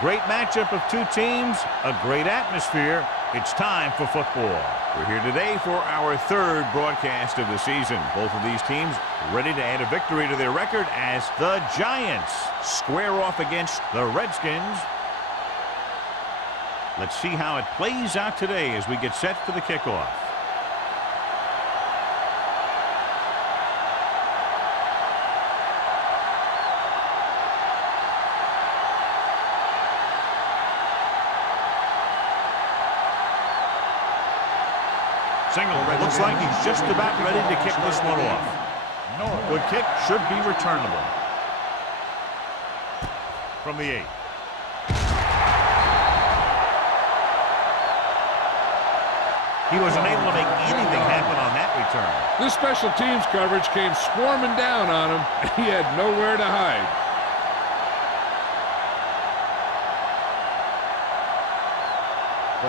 great matchup of two teams, a great atmosphere. It's time for football. We're here today for our third broadcast of the season. Both of these teams ready to add a victory to their record as the Giants square off against the Redskins. Let's see how it plays out today as we get set for the kickoff. Single. Looks like he's just about ready to kick this one off. Good kick. Should be returnable. From the 8. He wasn't able to make anything happen on that return. This special teams coverage came swarming down on him, and he had nowhere to hide.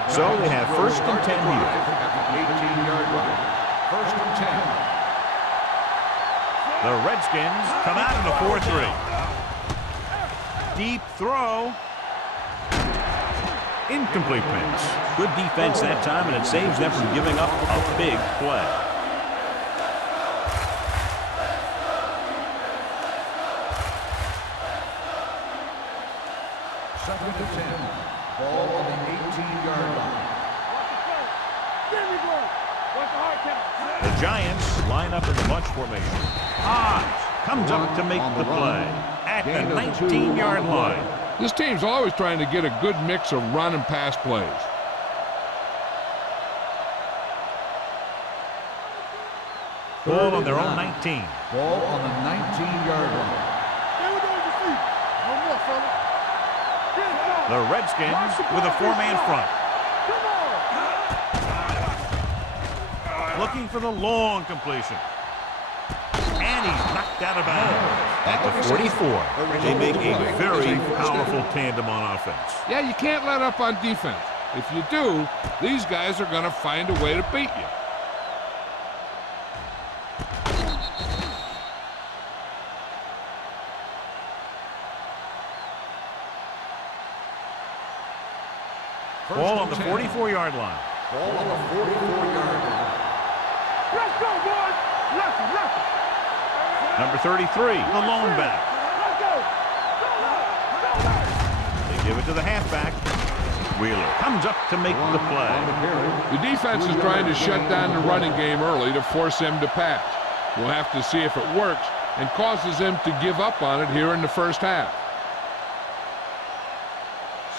So they have first and 10 here. 18-yard line. First and 10. The Redskins come out in a 4-3. Deep throw. Incomplete pass. Good defense that time, and it saves them from giving up a big play. Second and 10. Ball on the 18-yard line. The Giants line up in the bunch formation. Hodge comes up to make the play at the 19-yard line. This team's always trying to get a good mix of run and pass plays. Ball on their own 19. Ball on the 19-yard line. The Redskins with a 4-man front. Looking for the long completion. And he's knocked out of bounds. At the 44, they make a very powerful tandem on offense. Yeah, you can't let up on defense. If you do, these guys are going to find a way to beat you. Ball on the 44-yard line. Ball on the 44-yard line. Let's go, boys! Let's Number 33, the lone back. They give it to the halfback. Wheeler comes up to make the play. The defense is trying to shut down the running game early to force him to pass. We'll have to see if it works and causes them to give up on it here in the first half.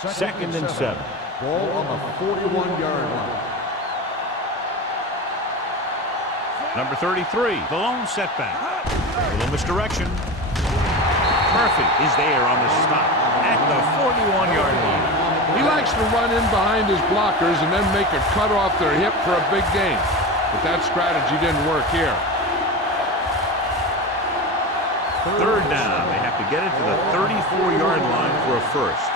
Second and 7. Ball on the 41-yard line. Number 33, the lone setback. A little misdirection. Murphy is there on the stop at the 41-yard line. He likes to run in behind his blockers and then make a cut off their hip for a big gain. But that strategy didn't work here. Third down. They have to get it to the 34-yard line for a first.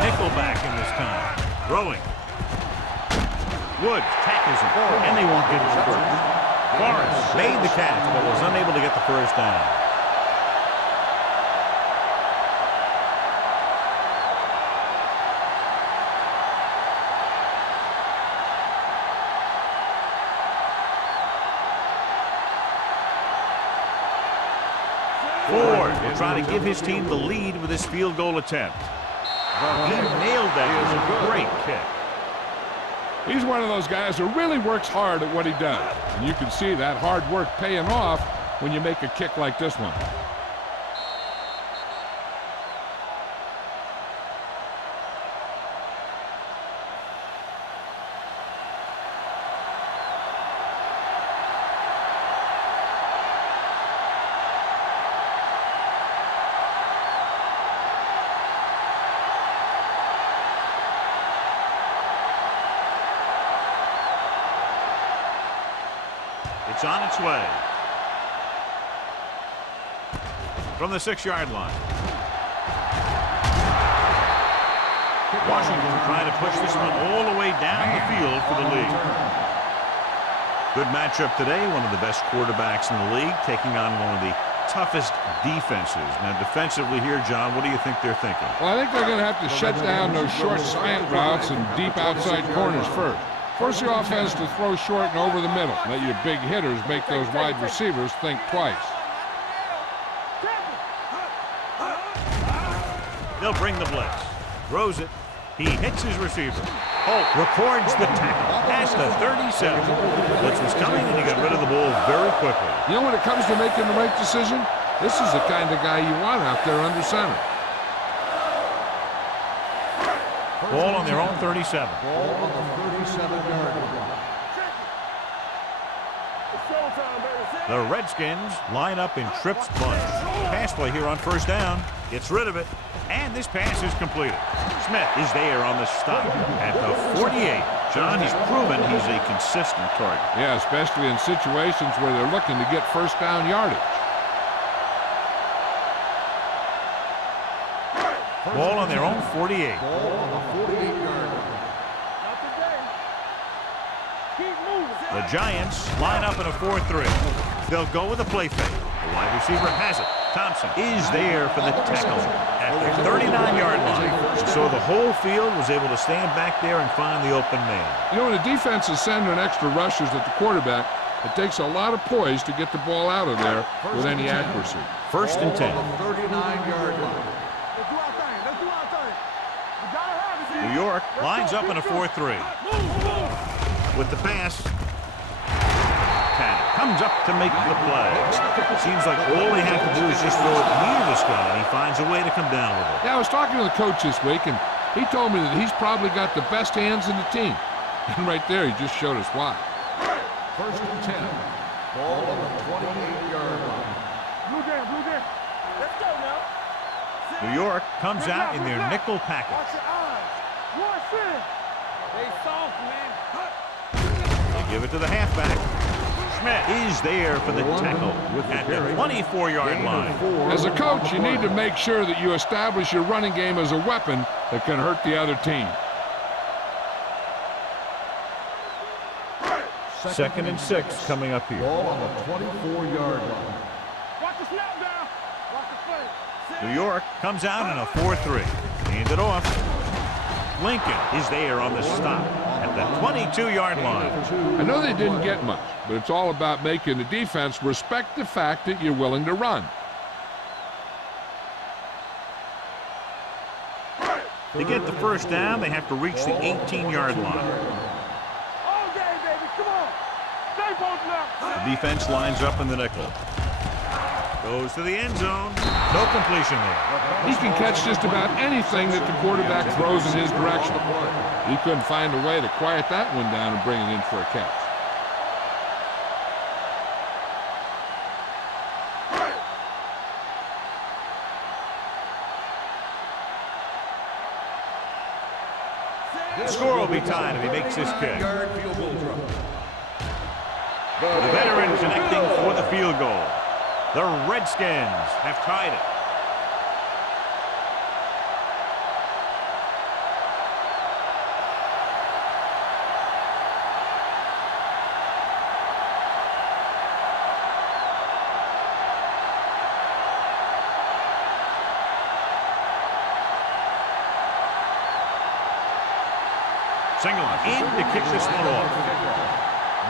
Nickelback in this time. Throwing. Woods tackles him, and they won't get it first. Forrest made the catch, but was unable to get the first down. Ford will try to give his team the lead with this field goal attempt. He nailed that. It was a great kick. He's one of those guys who really works hard at what he does. And you can see that hard work paying off when you make a kick like this one. It's on its way. From the 6-yard line. Washington trying to push this one all the way down the field for the lead. Good matchup today. One of the best quarterbacks in the league taking on one of the toughest defenses. Now, defensively here, John, what do you think they're thinking? Well, I think they're going to have to shut down those short slant routes and deep outside corners first. Force the offense to throw short and over the middle. Let your big hitters make those wide receivers think twice. They'll bring the blitz. Throws it. He hits his receiver. Holt records the tackle past the 37. The blitz was coming, and he got rid of the ball very quickly. You know, when it comes to making the right decision, this is the kind of guy you want out there under center. Ball on their own 37. Ball on the 37-yard line. The Redskins line up in trips bunch. Pass play here on first down. Gets rid of it. And this pass is completed. Smith is there on the stop at the 48. John, he's proven he's a consistent target. Yeah, especially in situations where they're looking to get first down yardage. Ball on their own 48. Ball on the 48-yard line. The Giants line up in a 4-3. They'll go with a play fake. The wide receiver has it. Thompson is there for the tackle at the 39-yard line. So the whole field was able to stand back there and find the open man. You know, when a defense is sending extra rushers at the quarterback, it takes a lot of poise to get the ball out of there with any accuracy. First and 10. Ball on the 39-yard line. New York lines up in a 4-3. With the pass. Tanner comes up to make the play. Seems like all they have to do is just throw it near this guy, and he finds a way to come down with it. Yeah, I was talking to the coach this week, and he told me that he's probably got the best hands in the team. And right there, he just showed us why. First and 10. Ball on the 28-yard line. Blue game. Let's go now. New York comes out in their nickel package. Watch your eyes. One sin. They soft, man. They give it to the halfback. Schmidt is there for the tackle at the 24-yard line. As a coach, you need to make sure that you establish your running game as a weapon that can hurt the other team. Second and 6 coming up here. Ball on the 24-yard line. Watch the snap down. Watch the play. New York comes out in a 4-3. Hand it off. Lincoln is there on the stop at the 22-yard line. I know they didn't get much, but it's all about making the defense respect the fact that you're willing to run. To get the first down, they have to reach the 18-yard line. All day, baby. Come on. Stay both left. The defense lines up in the nickel. Goes to the end zone. No completion there. He can catch just about anything that the quarterback throws in his direction. He couldn't find a way to quiet that one down and bring it in for a catch. The score will be tied if he makes this kick. The veteran connecting for the field goal. The Redskins have tied it. Single in to kick this one off.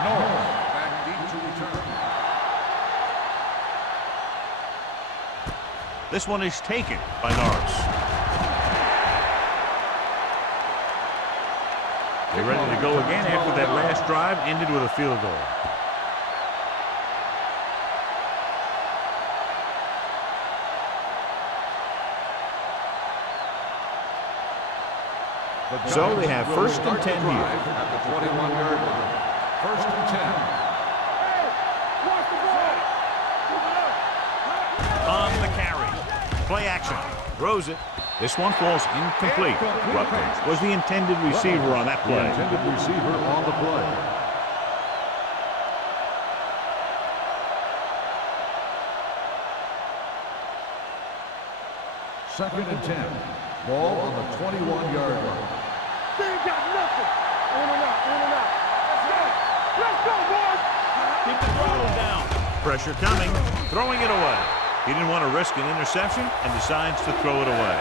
North back deep to return. This one is taken by Norris. They're ready to go again after that last drive ended with a field goal. So they have first and 10 here. At the 21-yard line. First and 10. Hey, watch the ball. Move it up. On the carry. Play action. Throws it. This one falls incomplete. Rutledge was the intended receiver on that play. Intended receiver on the play. Second and 10. Ball on the 21-yard line. They ain't got nothing. In and out. Let's go, boys. Keep the throttle down. Pressure coming. Throwing it away. He didn't want to risk an interception and decides to throw it away.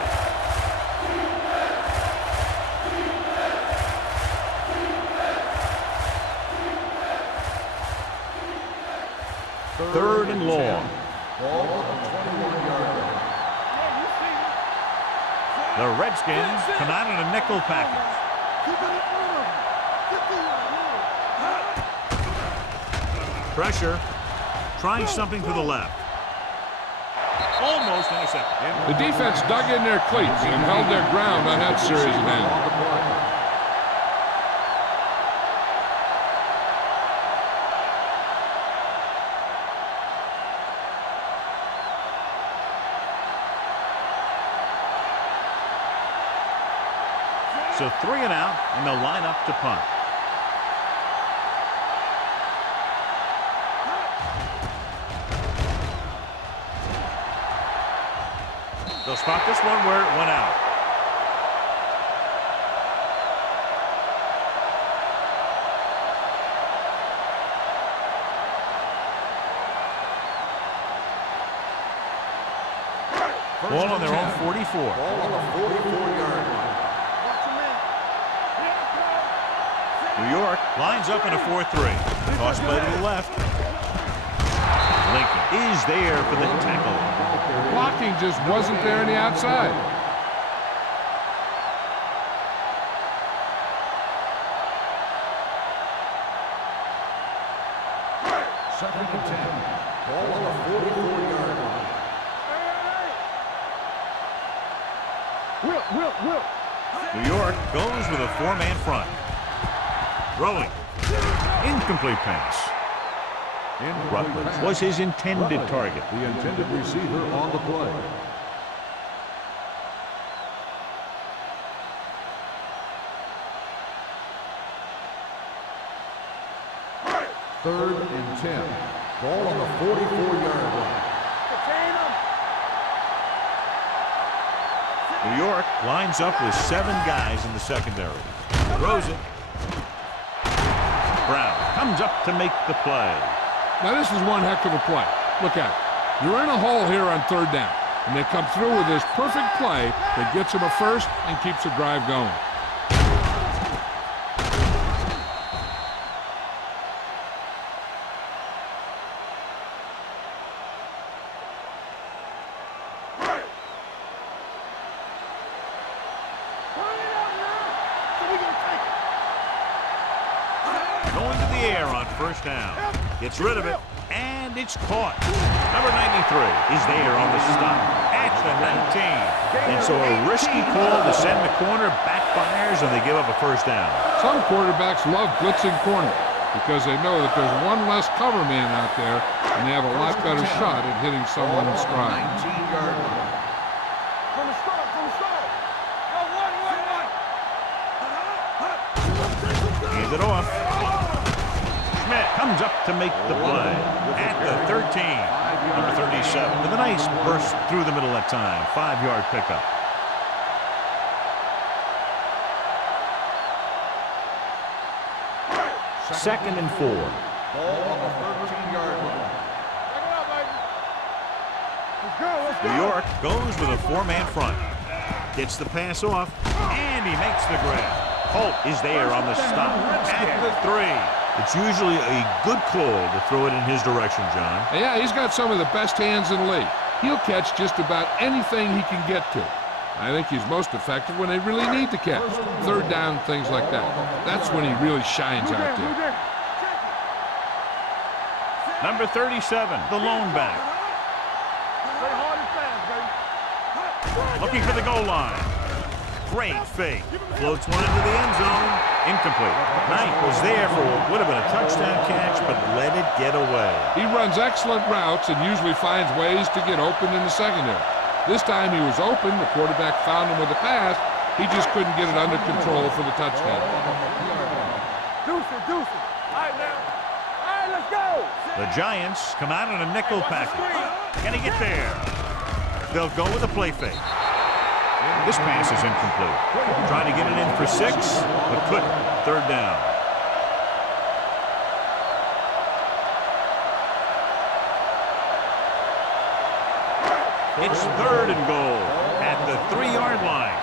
Third and long. Ball on the 21-yard line. The Redskins come out in a nickel package. Pressure. Trying something to the left. Almost intercepted. The defense dug in their cleats and held their ground on that series of downs. So 3 and out, and they'll line up to punt. They'll spot this one where it went out. Ball on their own 44. Ball on the 44-yard line. New York lines up in a 4-3. Toss play to the left. Lincoln is there for the tackle. Blocking just wasn't there on the outside. Second and 10. Ball on the 44-yard line. New York goes with a 4-man front. Throwing. Incomplete pass. Rutledge was his intended target. The intended receiver on the play. Third and 10. Ball on the 44-yard line. New York lines up with 7 guys in the secondary. Throws it. Brown comes up to make the play. Now this is one heck of a play. Look at it. You're in a hole here on 3rd down, and they come through with this perfect play that gets them a first and keeps the drive going. Going to the air on 1st down. Gets rid of it, and it's caught. Number 93 is there on the stop at the 19. And so a risky call to send the corner backfires, and they give up a 1st down. Some quarterbacks love blitzing corner because they know that there's one less cover man out there, and they have a lot better shot at hitting someone in stride. 19-yard line. From the start. Go, one. Hands it off. Schmidt comes up to make the play at the 13. Number 37 with a nice burst through the middle that time. 5-yard pickup. Second and 4. Ball on the 13-yard line. New York goes with a 4-man front. Gets the pass off, and he makes the grab. Holt is there on the stop at the 3. It's usually a good call to throw it in his direction, John. Yeah, he's got some of the best hands in the league. He'll catch just about anything he can get to. I think he's most effective when they really need to catch. 3rd down, things like that. That's when he really shines out there. Number 37, the lone back. Looking for the goal line. Great fake. Floats one into the end zone. Incomplete. Knight was there for what would have been a touchdown catch, but let it get away. He runs excellent routes and usually finds ways to get open in the secondary. This time he was open. The quarterback found him with a pass. He just couldn't get it under control for the touchdown. Deuce it. All right, now. All right, let's go. The Giants come out in a nickel package. Can he get there? They'll go with a play fake. This pass is incomplete. Trying to get it in for 6, but couldn't. 3rd down. It's 3rd and goal at the 3-yard line.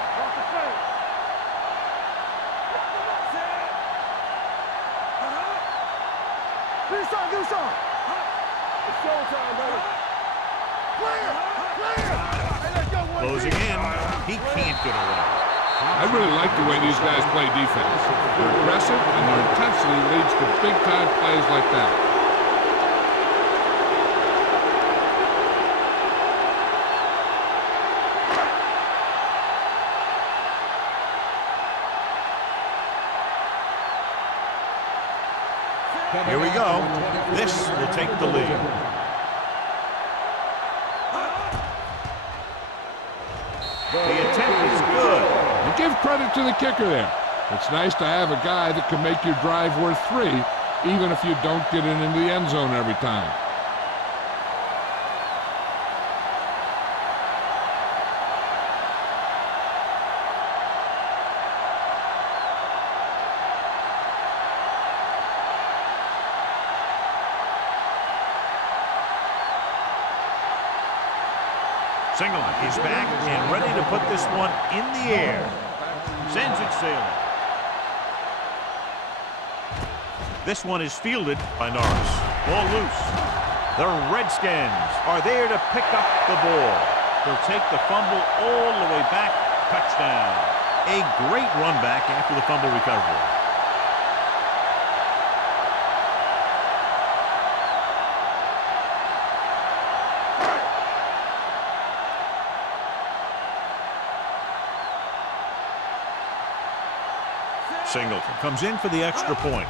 Closing in, he can't get away. I really like the way these guys play defense. They're aggressive, and their intensity leads to big-time plays like that. Here we go. This will take the lead. The attempt is good. And give credit to the kicker there. It's nice to have a guy that can make your drive worth 3, even if you don't get it into the end zone every time. Singleton is back and ready to put this one in the air. Sends it sailing. This one is fielded by Norris. Ball loose. The Redskins are there to pick up the ball. They'll take the fumble all the way back. Touchdown. A great run back after the fumble recovery. Singleton comes in for the extra point.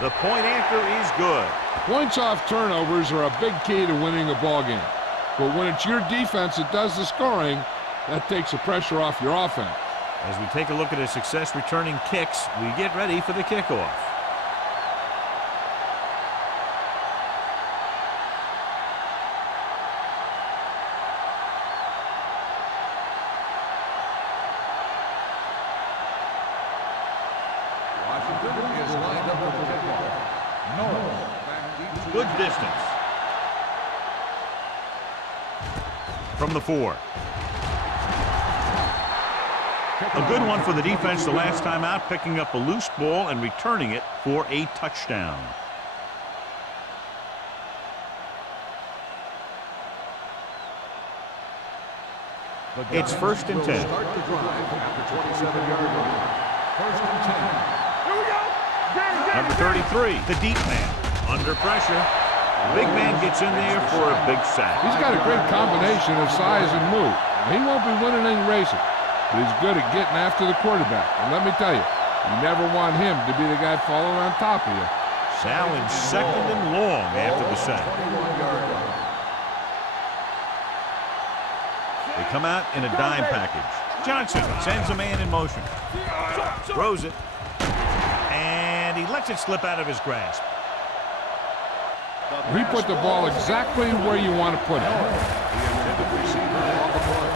The point after is good. Points off turnovers are a big key to winning a ball game. But when it's your defense that does the scoring, that takes the pressure off your offense. As we take a look at his success returning kicks, we get ready for the kickoff. Good distance. From the 4. A good one for the defense the last time out, picking up a loose ball and returning it for a touchdown. It's 1st and 10. Start the drive at the 27-yard line. 1st and 10. Here we go. Number 33, the deep man. Under pressure. Big man gets in there for a big sack. He's got a great combination of size and move. He won't be winning any races, but he's good at getting after the quarterback. And let me tell you, you never want him to be the guy falling on top of you. Now in 2nd and long after the sack. 21-yard line. They come out in a dime package. Johnson sends a man in motion. Throws it. And he lets it slip out of his grasp. He put the ball exactly where you want to put it. The intended receiver on the play.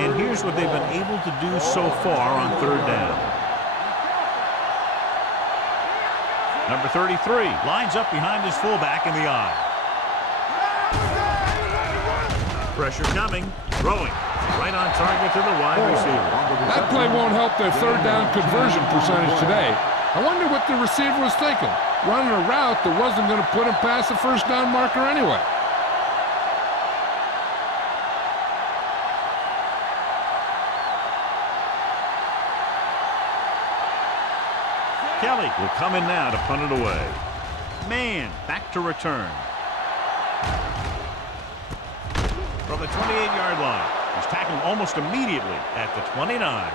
And here's what they've been able to do so far on 3rd down. Number 33 lines up behind his fullback in the eye. Pressure coming, throwing. Right on target to the wide receiver. That play won't help their 3rd down conversion percentage today. I wonder what the receiver was thinking. Running a route that wasn't going to put him past the 1st down marker anyway. Kelly will come in now to punt it away. Man, back to return. From the 28-yard line. He's tackled almost immediately at the 29.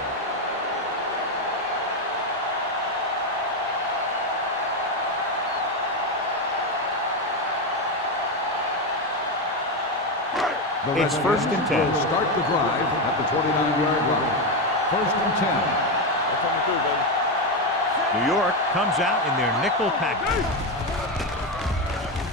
It's 1st and 10. Will start the drive at the 29-yard line. 1st and 10. New York comes out in their nickel package.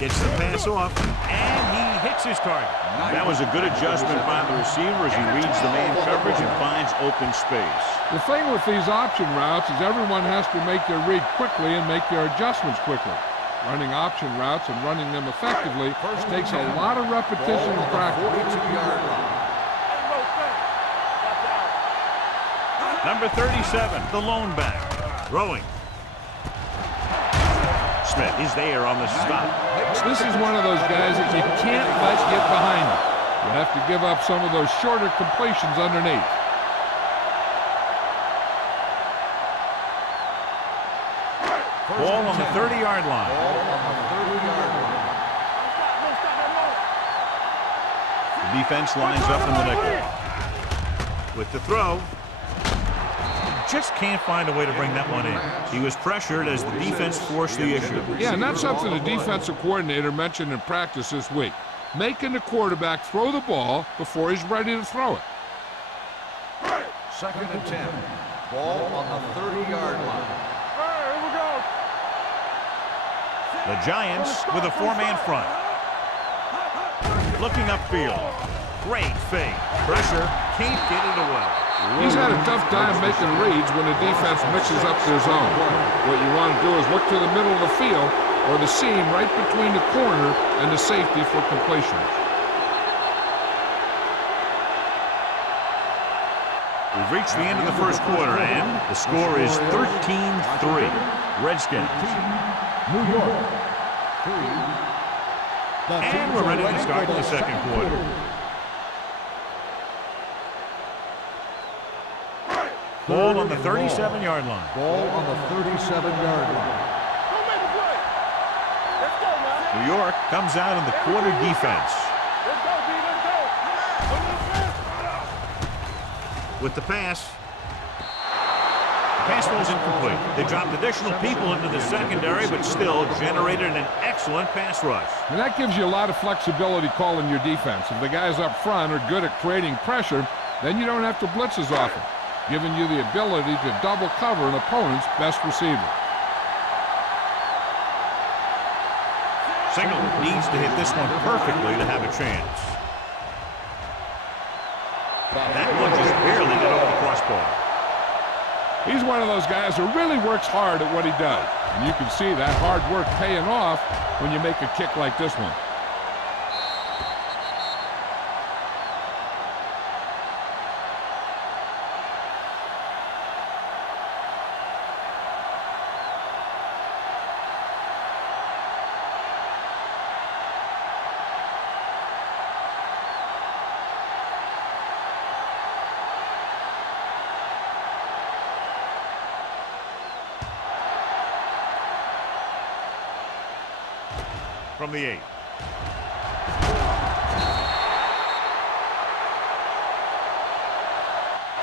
Gets the pass off, and he hits his target. That was a good adjustment by the receiver as he reads the man coverage and finds open space. The thing with these option routes is everyone has to make their read quickly and make their adjustments quickly. Running option routes and running them effectively takes a lot of repetition and practice. Number 37, the lone back, throwing. Smith is there on the stop. This is one of those guys that you can't let get behind you. You have to give up some of those shorter completions underneath. Ball on the 30-yard line. The defense lines up in the nickel. With the throw. Just can't find a way to bring that one in. He was pressured as the defense forced the issue. Yeah, and that's something the defensive coordinator mentioned in practice this week. Making the quarterback throw the ball before he's ready to throw it. 2nd and 10. Ball on the 30-yard line. The Giants with a 4-man front. Looking upfield. Great fake. Pressure. Can't get it away. He's had a tough time making reads when the defense mixes up their zone. What you want to do is look to the middle of the field or the seam right between the corner and the safety for completion. We've reached the end of the first quarter, and the score is 13-3. Redskins. New York. And we're ready to start the second quarter. Ball on the 37-yard line. Ball on the 37-yard line. New York comes out in the quarter defense. With the pass. The pass was incomplete. They dropped additional people into the secondary, but still generated an excellent pass rush. And that gives you a lot of flexibility calling your defense. If the guys up front are good at creating pressure, then you don't have to blitz as often, giving you the ability to double cover an opponent's best receiver. Single needs to hit this one perfectly to have a chance. That one just barely got over the crossbar. He's one of those guys who really works hard at what he does. And you can see that hard work paying off when you make a kick like this one. From the 8.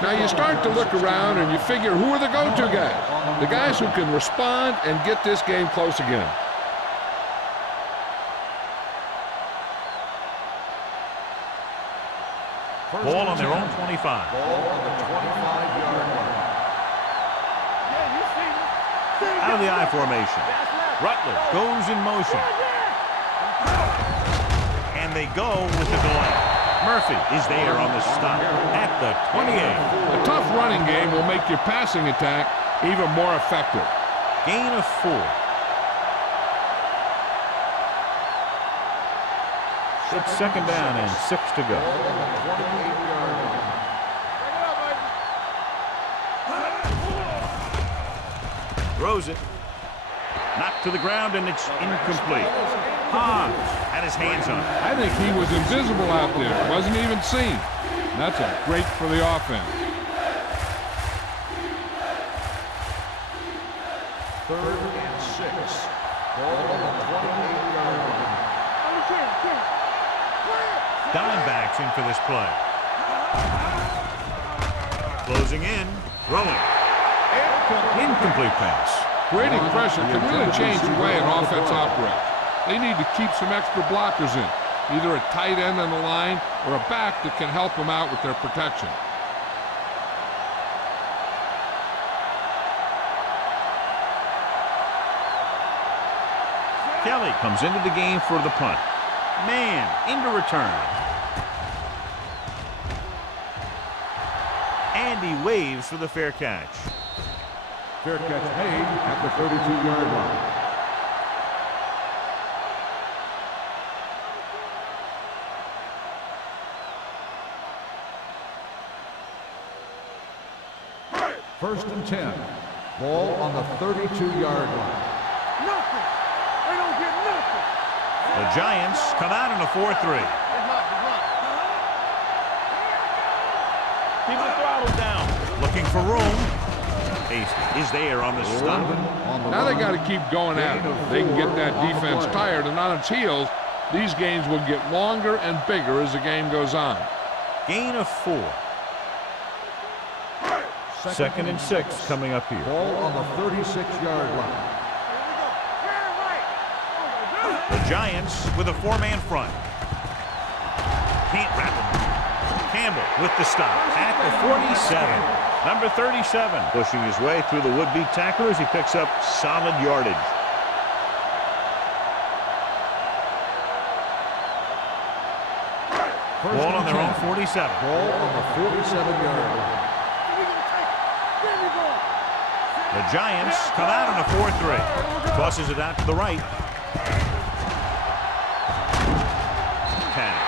Now you start to look around and you figure, who are the go-to guys? The guys who can respond and get this game close again. Ball on their own 25. Ball on the 25-yard line. Out of the I formation. Rutledge goes in motion. And they go with the delay. Murphy is there on the stop at the 28. A tough running game will make your passing attack even more effective. Gain of 4. It's 2nd down and 6 to go. Throws it. Knocked to the ground, and it's incomplete. Hobbs had his hands on it. I think he was invisible out there. Wasn't even seen. That's a great for the offense. 3rd and 6. Ball on the 28-yard line. Dimebacks in for this play. Closing in. Throwing. Incomplete pass. Creating pressure can really change the way an offense operates. They need to keep some extra blockers in, either a tight end on the line or a back that can help them out with their protection. Kelly comes into the game for the punt. Man into return. And he waves for the fair catch. Fair catch made at the 32-yard line. First and 10. Ball on the 32-yard line. Nothing. They don't get nothing. The Giants come out in a 4-3. Keep the throttle down. Looking for room. Hasty is there on the stop. Now they got to keep going at it. They can get that defense tired, and on its heels, these games will get longer and bigger as the game goes on. Gain of 4. Second and 6 coming up here. Ball on the 36-yard line. The Giants with a 4-man front. Can't wrap him. Campbell with the stop at the 47. Number 37 pushing his way through the would-be tacklers. He picks up solid yardage. Ball on their own 47. Ball on the 47-yard line. The Giants come out in a 4-3. Tosses it out to the right.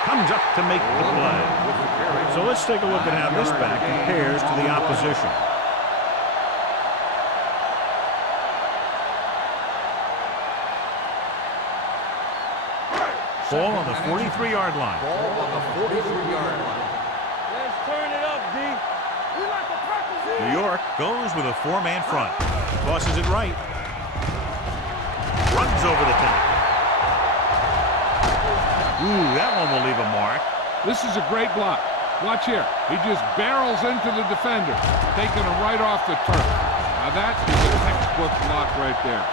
Comes up to make the play. So let's take a look at how this back compares to the opposition. Ball on the 43-yard line. Ball on the 43-yard line. Let's turn it up, D. We like to practice here. New York goes with a 4-man front. Tosses it right. Runs over the tackle. Ooh, that one will leave a mark. This is a great block. Watch here. He just barrels into the defender, taking him right off the turf. Now that is a textbook block right there.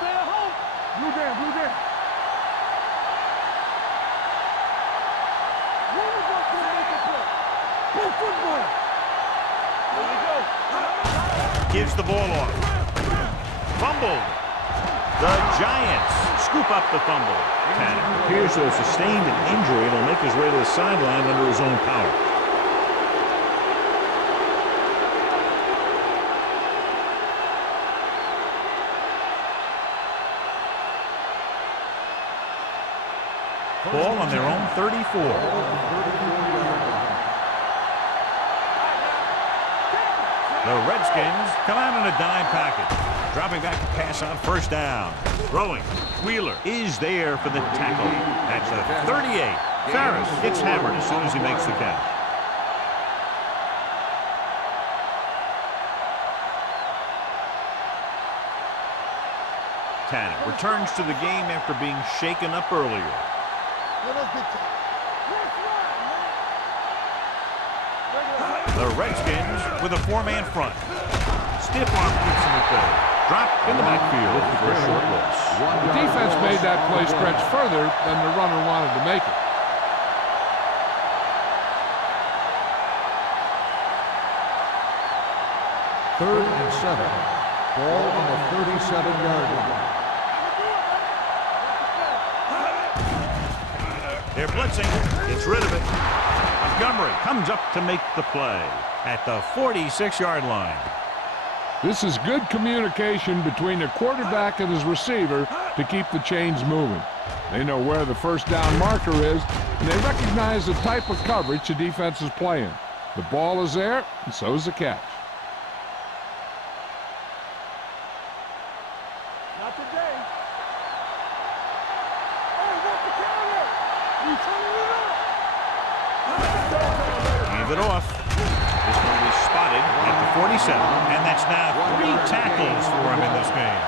Stay at home. Blue down, blue down. When we go to make a play? Play football. Here we go. Gives the ball off. Fumbled. The Giants scoop up the fumble. Tanner appears to have sustained an injury and will make his way to the sideline under his own power. Ball on their own 34. The Redskins come out in a dime package. Dropping back to pass on first down. Throwing. Wheeler is there for the tackle. That's a 38. Ferris gets hammered as soon as he makes the catch. Tanner returns to the game after being shaken up earlier. The Redskins with a 4-man front. Stiff arm keeps him at bay. Drop in the backfield for a short loss. The defense made that play stretch further than the runner wanted to make it. Third and 7. Ball on the 37-yard line. They're blitzing. Gets rid of it. Montgomery comes up to make the play at the 46-yard line. This is good communication between the quarterback and his receiver to keep the chains moving. They know where the first down marker is, and they recognize the type of coverage the defense is playing. The ball is there, and so is the catch. Not today. Oh, what the counter? You turning it up. Hand it off. This one was spotted at the 47, and that's now 3 tackles for him in this game.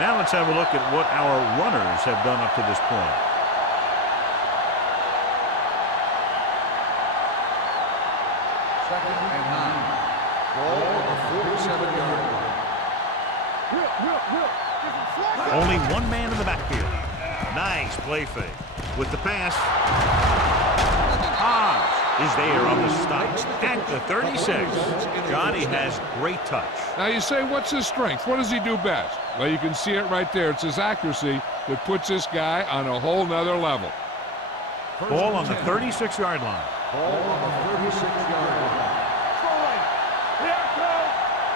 Now let's have a look at what our runners have done up to this point. Second and 9. Ball on the 47-yard line. Only one man in the backfield. Nice play fake. With the pass. Hobbs is there on the stop at the 36. Johnny has great touch. Now you say, what's his strength? What does he do best? Well, you can see it right there. It's his accuracy that puts this guy on a whole nother level. Ball on the 36-yard line. Ball on the 36-yard line.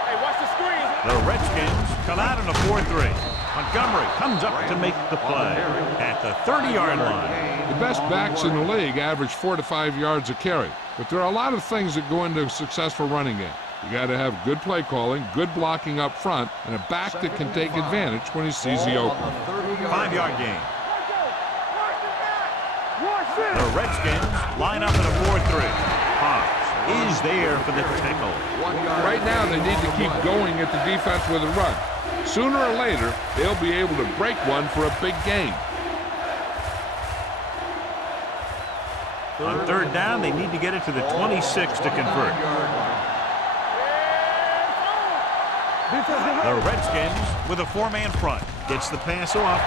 Hey, watch the screen. The Redskins come out in a 4-3. Montgomery comes up to make the play at the 30-yard line. The best backs in the league average 4 to 5 yards a carry, but there are a lot of things that go into a successful running game. You got to have good play calling, good blocking up front, and a back that can take advantage when he sees the opening. 5-yard gain. The Redskins line up in a 4-3. Hobbs is there for the tackle. Right now they need to keep going at the defense with a run. Sooner or later, they'll be able to break one for a big gain. On third down, they need to get it to the 26 to convert. The Redskins with a 4-man front. Gets the pass off.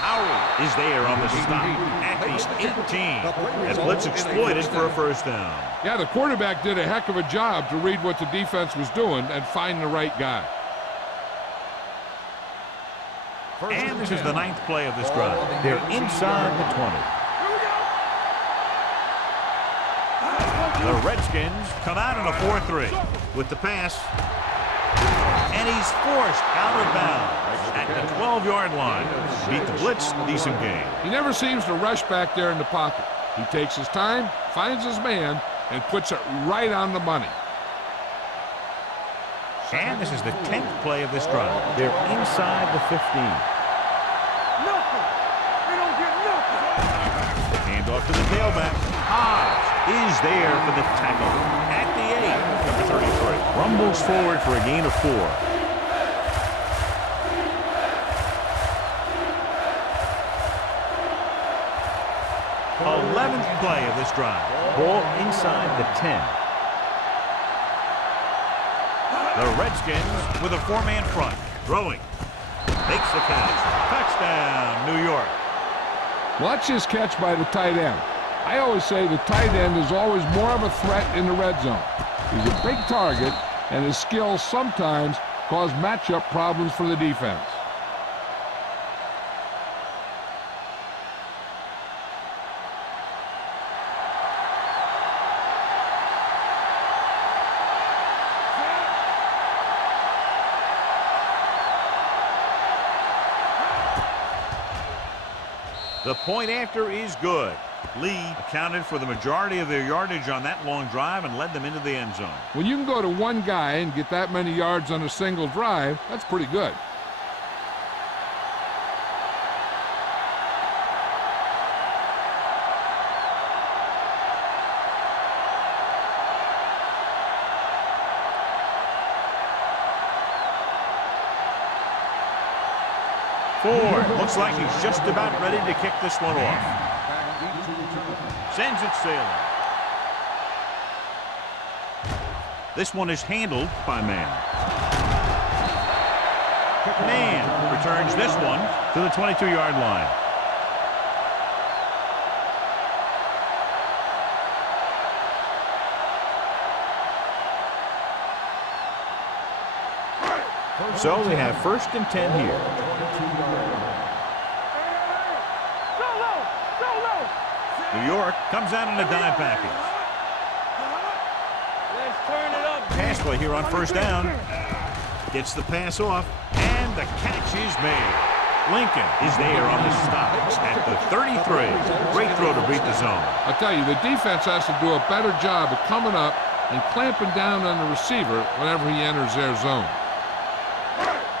Howie is there on the stop at the 18. And blitz exploited for a first down. Yeah, the quarterback did a heck of a job to read what the defense was doing and find the right guy. And this is the 9th play of this drive. They're inside the 20. The Redskins come out in a 4-3 with the pass. And he's forced out of bounds at the 12-yard line. Beat the blitz, decent gain. He never seems to rush back there in the pocket. He takes his time, finds his man, and puts it right on the money. And this is the 10th play of this drive. They're inside the 15. Nothing. They don't get nothing. The handoff to the tailback. Hobbs is there for the tackle at the 8. Number 33 rumbles forward for a gain of 4. 11th play of this drive. Ball inside the 10. The Redskins with a 4-man front. Throwing. Makes the catch. Touchdown, New York. Watch this catch by the tight end. I always say the tight end is always more of a threat in the red zone. He's a big target, and his skills sometimes cause matchup problems for the defense. The point after is good. Lee accounted for the majority of their yardage on that long drive and led them into the end zone. When you can go to one guy and get that many yards on a single drive, that's pretty good. Ford looks like he's just about ready to kick this one off. Sends it sailing. This one is handled by Mann. Mann returns this one to the 22-yard line. So they have 1st and 10 here. New York comes out in a dime package. Let's turn it up. Pass play here on 1st down. Gets the pass off, and the catch is made. Lincoln is there on the stop at the 33. Great throw to beat the zone. I'll tell you, the defense has to do a better job of coming up and clamping down on the receiver whenever he enters their zone.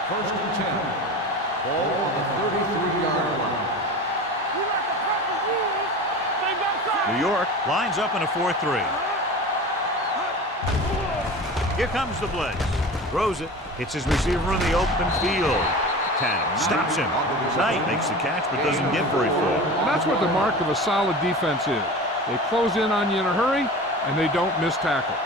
1st and 10. Ball on the 33-yard line. New York lines up in a 4-3. Here comes the blitz. Throws it. Hits his receiver in the open field. Tanner stops him. Knight makes the catch but doesn't get very far. And that's what the mark of a solid defense is. They close in on you in a hurry, and they don't miss tackle.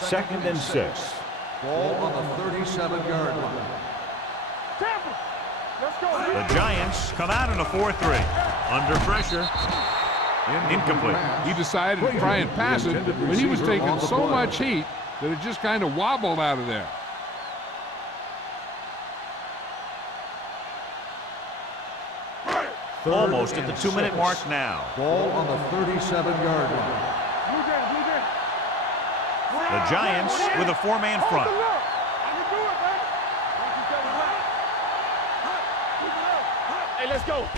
2nd and 6. Ball on the 37-yard line. The Giants come out in a 4-3. Under pressure. Incomplete. He decided to try and pass it, but he was taking so much heat that it just kind of wobbled out of there. Almost at the 2-minute mark now. Ball on the 37-yard line. The Giants with a 4-man front. Hey, let's go.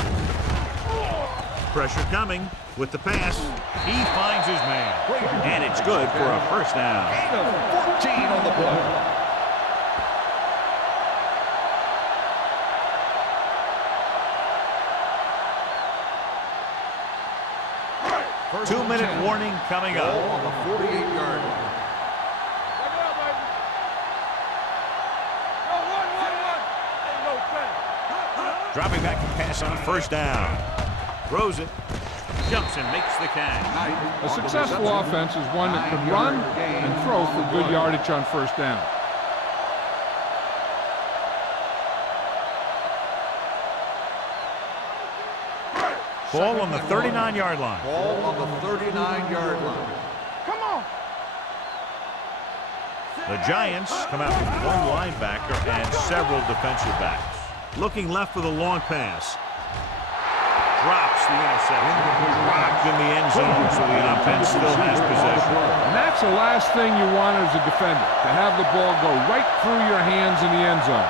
Pressure coming with the pass. He finds his man. And it's good for a first down. Gain of 14 on the play. 2-minute warning coming up. Ball on the 48-yard line. Dropping back to pass on first down. Throws it. Jumps and makes the catch. A successful offense is one that can run and throw for good yardage on first down. Ball on the 39-yard line. Ball on the 39-yard line. Come on. The Giants come out with one linebacker and several defensive backs. Looking left for the long pass. Drops the interception. Rocked in the end zone, so the offense still has possession. And that's the last thing you want as a defender, to have the ball go right through your hands in the end zone.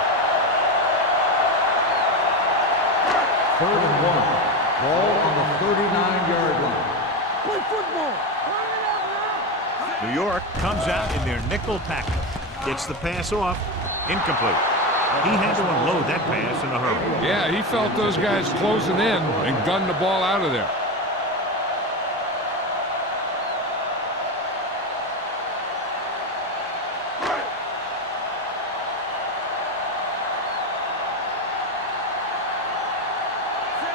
3rd and 1. Ball on the 39-yard line. Play football. New York comes out in their nickel tackle. Gets the pass off. Incomplete. He had to unload that pass in a hurry. Yeah, he felt those guys closing in and gunned the ball out of there.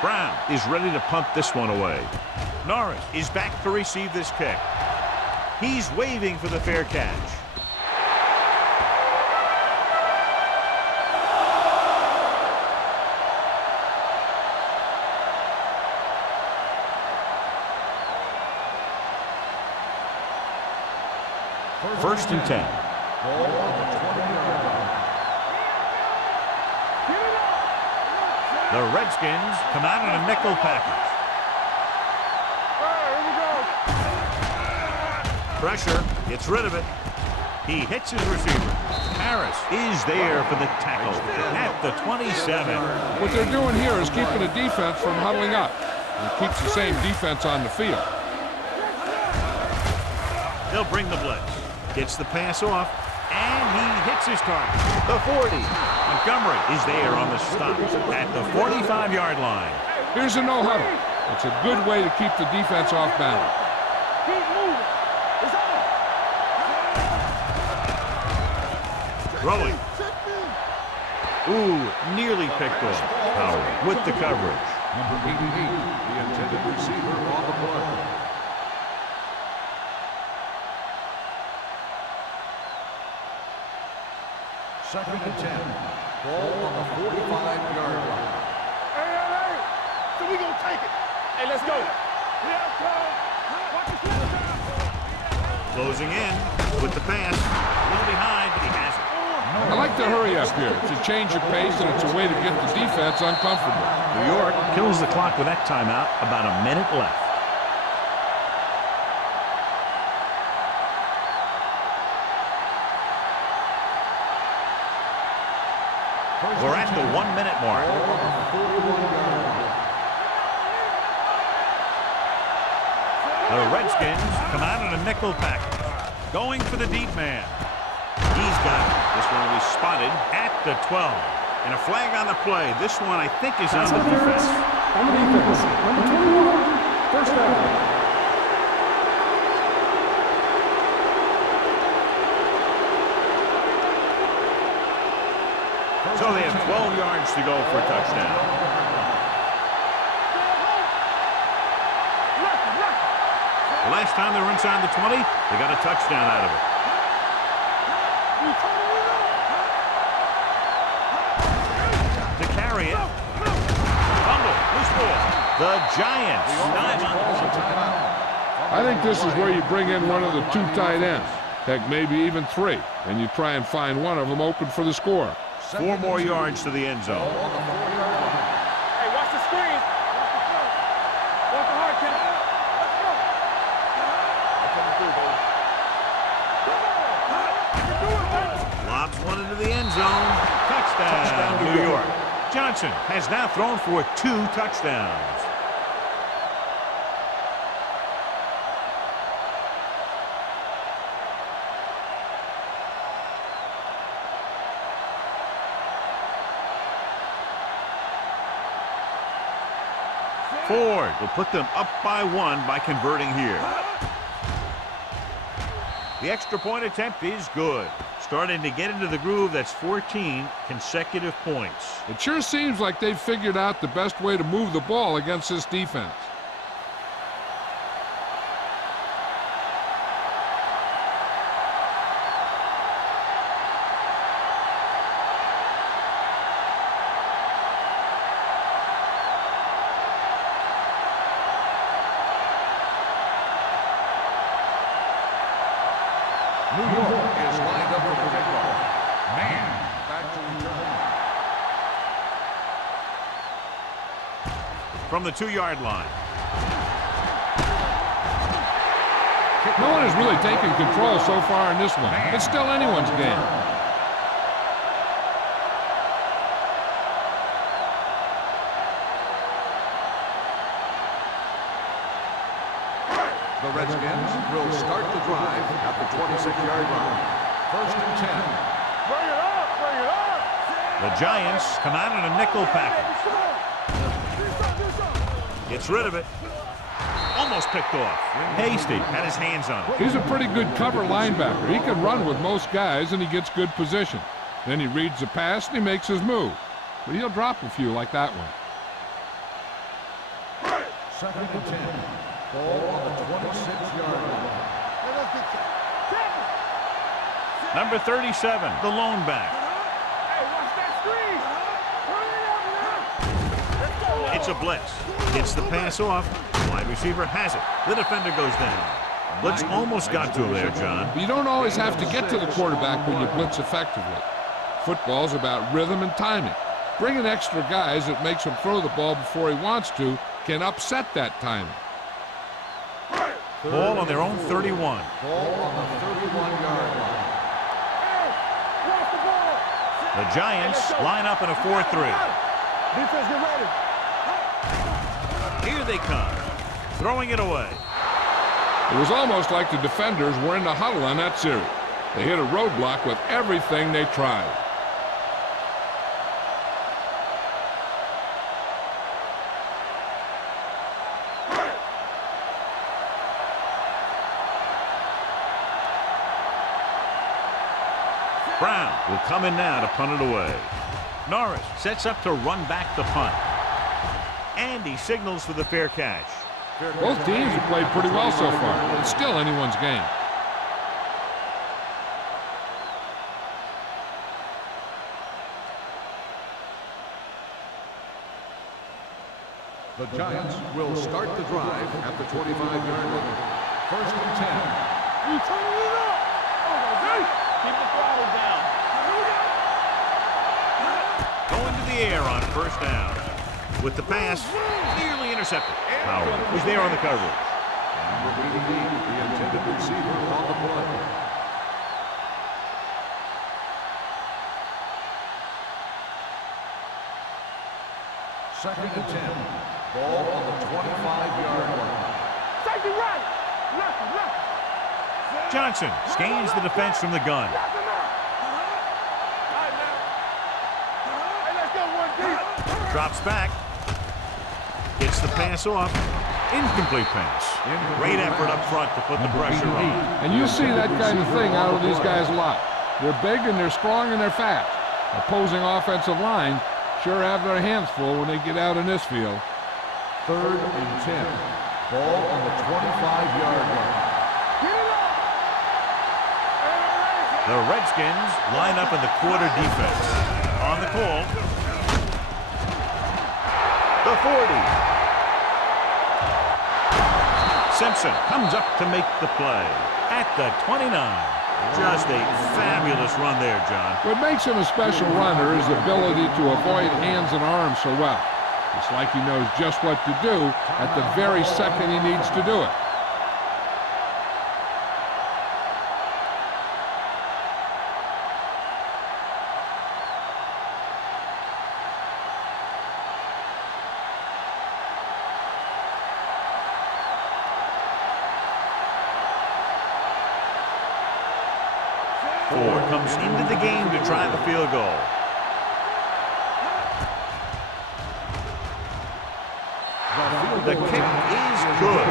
Brown is ready to punt this one away. Norris is back to receive this kick. He's waving for the fair catch. First and 10. Ball on the 20-yard line. The Redskins come out in a nickel package. Pressure, gets rid of it. He hits his receiver. Harris is there for the tackle at the 27. What they're doing here is keeping the defense from huddling up. And it keeps the same defense on the field. They'll bring the blitz. Gets the pass off, and he hits his target. The 40. Montgomery is there on the stop at the 45-yard line. Here's a no-huddle. It's a good way to keep the defense off balance. Keep moving. It's on. Throwing. Ooh, nearly picked off. Howard with the coverage. Number 88, the intended receiver on the play. Second and 10. Ball on the 45-yard line. Hey. So we gonna take it. Hey, let's go. Yeah, come. Watch your slip down. Closing in with the pass. A little behind, but he has it. I like the hurry up here. It's a change of pace, and it's a way to get the defense uncomfortable. New York kills the clock with that timeout. About a minute left. We're at the 1-minute mark. The Redskins come out in a nickel package. Going for the deep man. He's got it. This one will be spotted at the 12. And a flag on the play. This one, I think, is on the defense. On the defense, number 21, first down. So they have 12 yards to go for a touchdown. The last time they were inside the 20, they got a touchdown out of it. To carry it The Giants. I think this is where you bring in one of the 2 tight ends. Heck, maybe even 3. And you try and find one of them open for the score. 4 more yards to the end zone. Hey, watch the screen. Walk the hard count. Let's go. Lobs one into the end zone. Touchdown, New York. Johnson has now thrown for 2 touchdowns. Ford will put them up by 1 by converting here. The extra point attempt is good. Starting to get into the groove. That's 14 consecutive points. It sure seems like they've figured out the best way to move the ball against this defense. New York is lined up for the kickoff. Man back to return. From the 2-yard line. No one has really taken control so far in this one. It's still anyone's game. The Redskins will start the drive at the 26-yard line. 1st and 10. Bring it up. Bring it up. The Giants come out in a nickel package. Gets rid of it. Almost picked off. Hasty had his hands on it. He's a pretty good cover linebacker. He can run with most guys, and he gets good position. Then he reads the pass, and he makes his move. But he'll drop a few like that one. 2nd and 10. Ball on the 26-yard line. Number 37, the lone back. Hey, watch that screen. It's a blitz. Gets the pass off. Wide receiver has it. The defender goes down. Blitz almost got to him there, John. You don't always have to get to the quarterback when you blitz effectively. Football's about rhythm and timing. Bringing extra guys that makes him throw the ball before he wants to can upset that timing. Ball on their own 31. Ball on the 31-yard line. The Giants line up in a 4-3. Defense, get ready. Here they come. Throwing it away. It was almost like the defenders were in the huddle on that series. They hit a roadblock with everything they tried. Brown will come in now to punt it away. Norris sets up to run back the punt. And he signals for the fair catch. Both teams have played pretty well so far. It's still anyone's game. The Giants will start the drive at the 25-yard line. 1st and 10. You turn it up. Keep the throttle down. Going to the air on 1st down. With the pass, nearly intercepted. Powell was there on the coverage. Number 88, the intended receiver on the play. Second and 10. Ball on the 25-yard line. Safety right. Left. Johnson scans the defense from the gun. Hey, let's go one deep. Drops back. Gets the pass off. Incomplete pass. Great effort up front to put the pressure on. And you see that kind of thing out of these guys a lot. They're big and they're strong and they're fast. Opposing offensive lines sure have their hands full when they get out in this field. 3rd and 10. Ball on the 25-yard line. The Redskins line up in the quarter defense. On the call. The 40. Simpson comes up to make the play at the 29. Just a fabulous run there, John. What makes him a special runner is the ability to avoid hands and arms so well. It's like he knows just what to do at the very second he needs to do it. Ford comes into the game to try the field goal. The kick is good.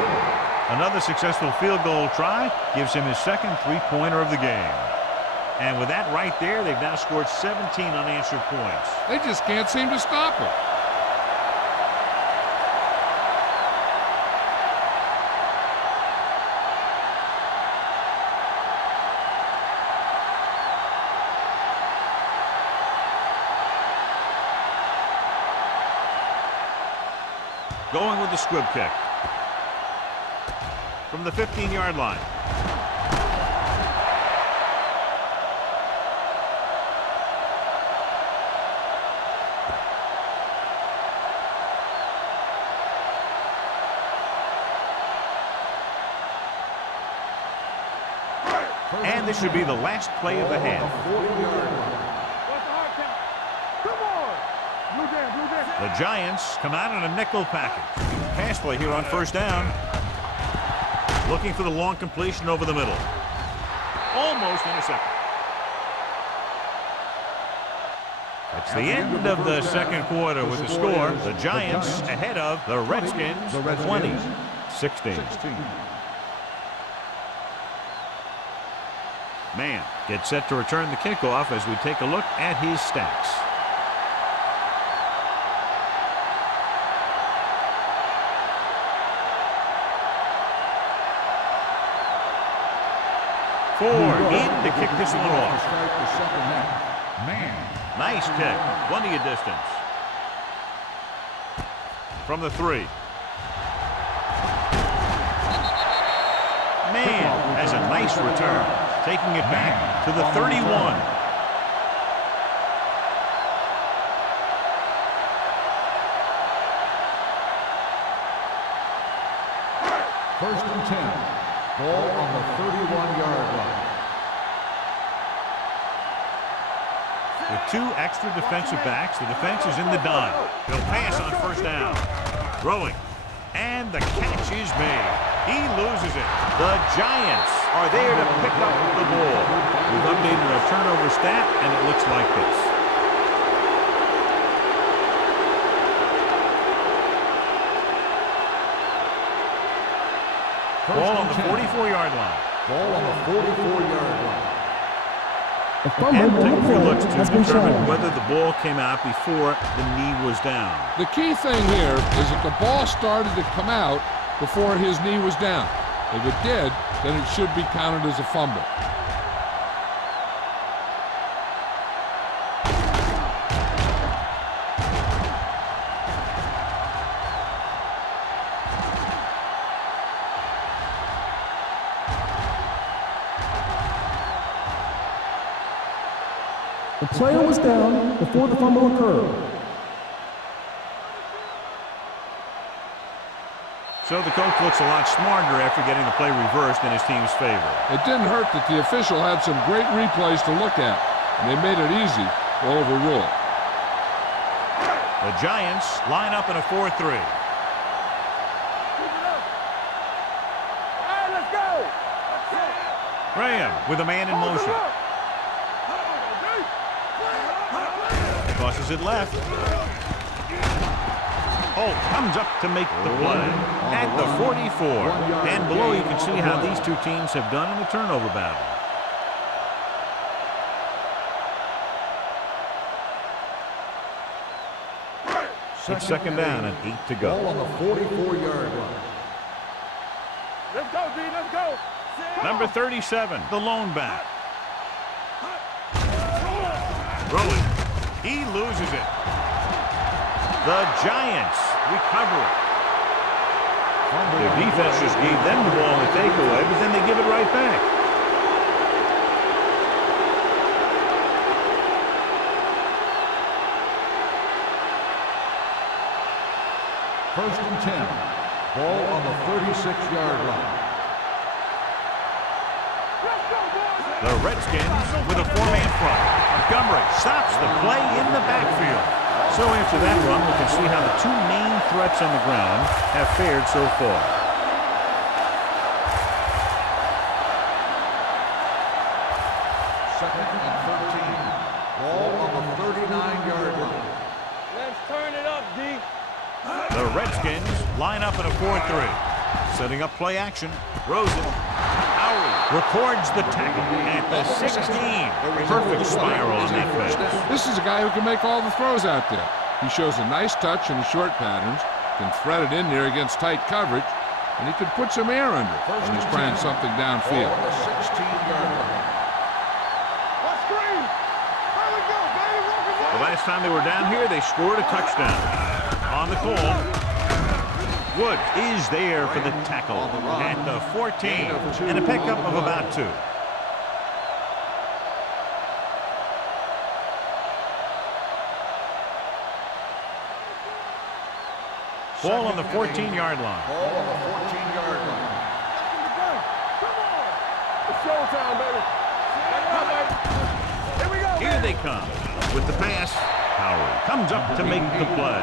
Another successful field goal try gives him his second three-pointer of the game. And with that right there, they've now scored 17 unanswered points. They just can't seem to stop it. Going with the squib kick. From the 15-yard line. And this should be the last play of the half. The Giants come out in a nickel package. Pass play here on first down. Looking for the long completion over the middle. Almost intercepted. That's the end of the second quarter with the score. The Giants ahead of the Redskins 20-16. Man gets set to return the kickoff as we take a look at his stats. Ford in to kick this one off. Nice kick. Plenty of distance. From the 3. Man has a nice return. Taking it back to the 31. First and 10. Ball on the 31-yard line. With 2 extra defensive backs, the defense is in the dime. He'll pass on first down. Throwing. And the catch is made. He loses it. The Giants are there to pick up the ball. We've updated our turnover stat, and it looks like this. Ball on the 44-yard line. Ball on the 44-yard line. And taking a few looks to determine whether the ball came out before the knee was down. The key thing here is that the ball started to come out before his knee was down. If it did, then it should be counted as a fumble. The player was down before the fumble occurred. So the coach looks a lot smarter after getting the play reversed in his team's favor. It didn't hurt that the official had some great replays to look at, and they made it easy to overrule. The Giants line up in a 4-3. Hey, let's go! Graham with a man in motion. Tosses it left. Holt comes up to make the play at the 44. And below you can see how these two teams have done in the turnover battle. It's second down and 8 to go. Ball on the 44-yard line. Let's go, D, let's go! Number 37, the lone back. Throwing. He loses it. The Giants recover it. Their defense just gave them the ball in the takeaway, but then they give it right back. First and 10. Ball on the 36-yard line. The Redskins with a four-man front. Montgomery stops the play in the backfield. So after that run, we can see how the two main threats on the ground have fared so far. Second and 13. Ball on the 39-yard line. Let's turn it up, D. The Redskins line up in a 4-3. Setting up play action. Rosen. Howard records the tackle at the 16. Perfect spiral on that pass. This is a guy who can make all the throws out there. He shows a nice touch in the short patterns, can thread it in there against tight coverage, and he can put some air under it when he's trying something downfield. Ball on the 16-yard line. Let's scream. There we go, baby. The last time they were down here, they scored a touchdown. On the call, Wood is there for the tackle at the 14, and a pickup of about 2. Ball on the 14-yard line. Ball on the 14-yard line. Come on. It's showtime, baby. Here we go. Here they come with the pass. Howard comes up to make the play.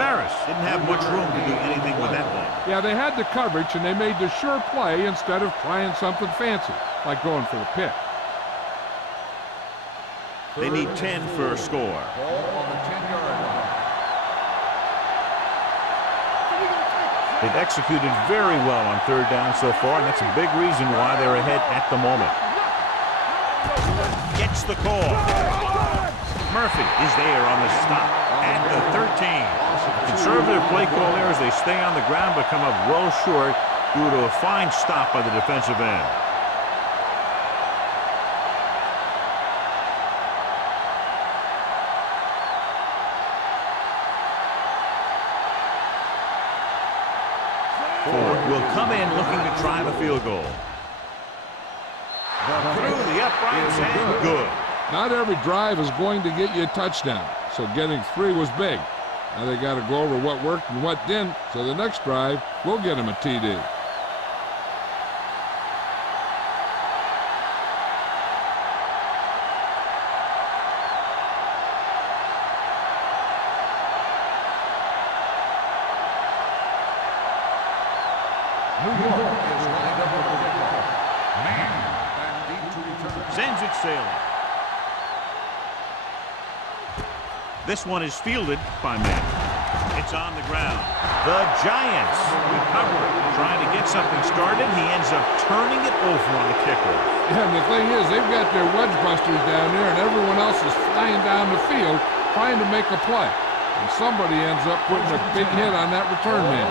Ferris didn't have much room to do anything with that ball. Yeah, they had the coverage, and they made the sure play instead of trying something fancy, like going for a pick. They need 10 for a score. Ball on the 10-yard line. They've executed very well on third down so far, and that's a big reason why they're ahead at the moment. Gets the call. Murphy is there on the stop at the 13. Conservative play call there as they stay on the ground but come up well short due to a fine stop by the defensive end. Ford will come in looking to try the field goal. Through the uprights and good. Not every drive is going to get you a touchdown, so getting 3 was big. Now they got to go over what worked and what didn't, so the next drive will get him a TD. New York is lined up with the kickoff. Man back deep to return. Sends it sailing. This one is fielded by Mann. It's on the ground. The Giants recover, trying to get something started. He ends up turning it over on the kickoff. Yeah, and the thing is, they've got their wedge busters down there, and everyone else is flying down the field trying to make a play. And somebody ends up putting a big hit on that return man.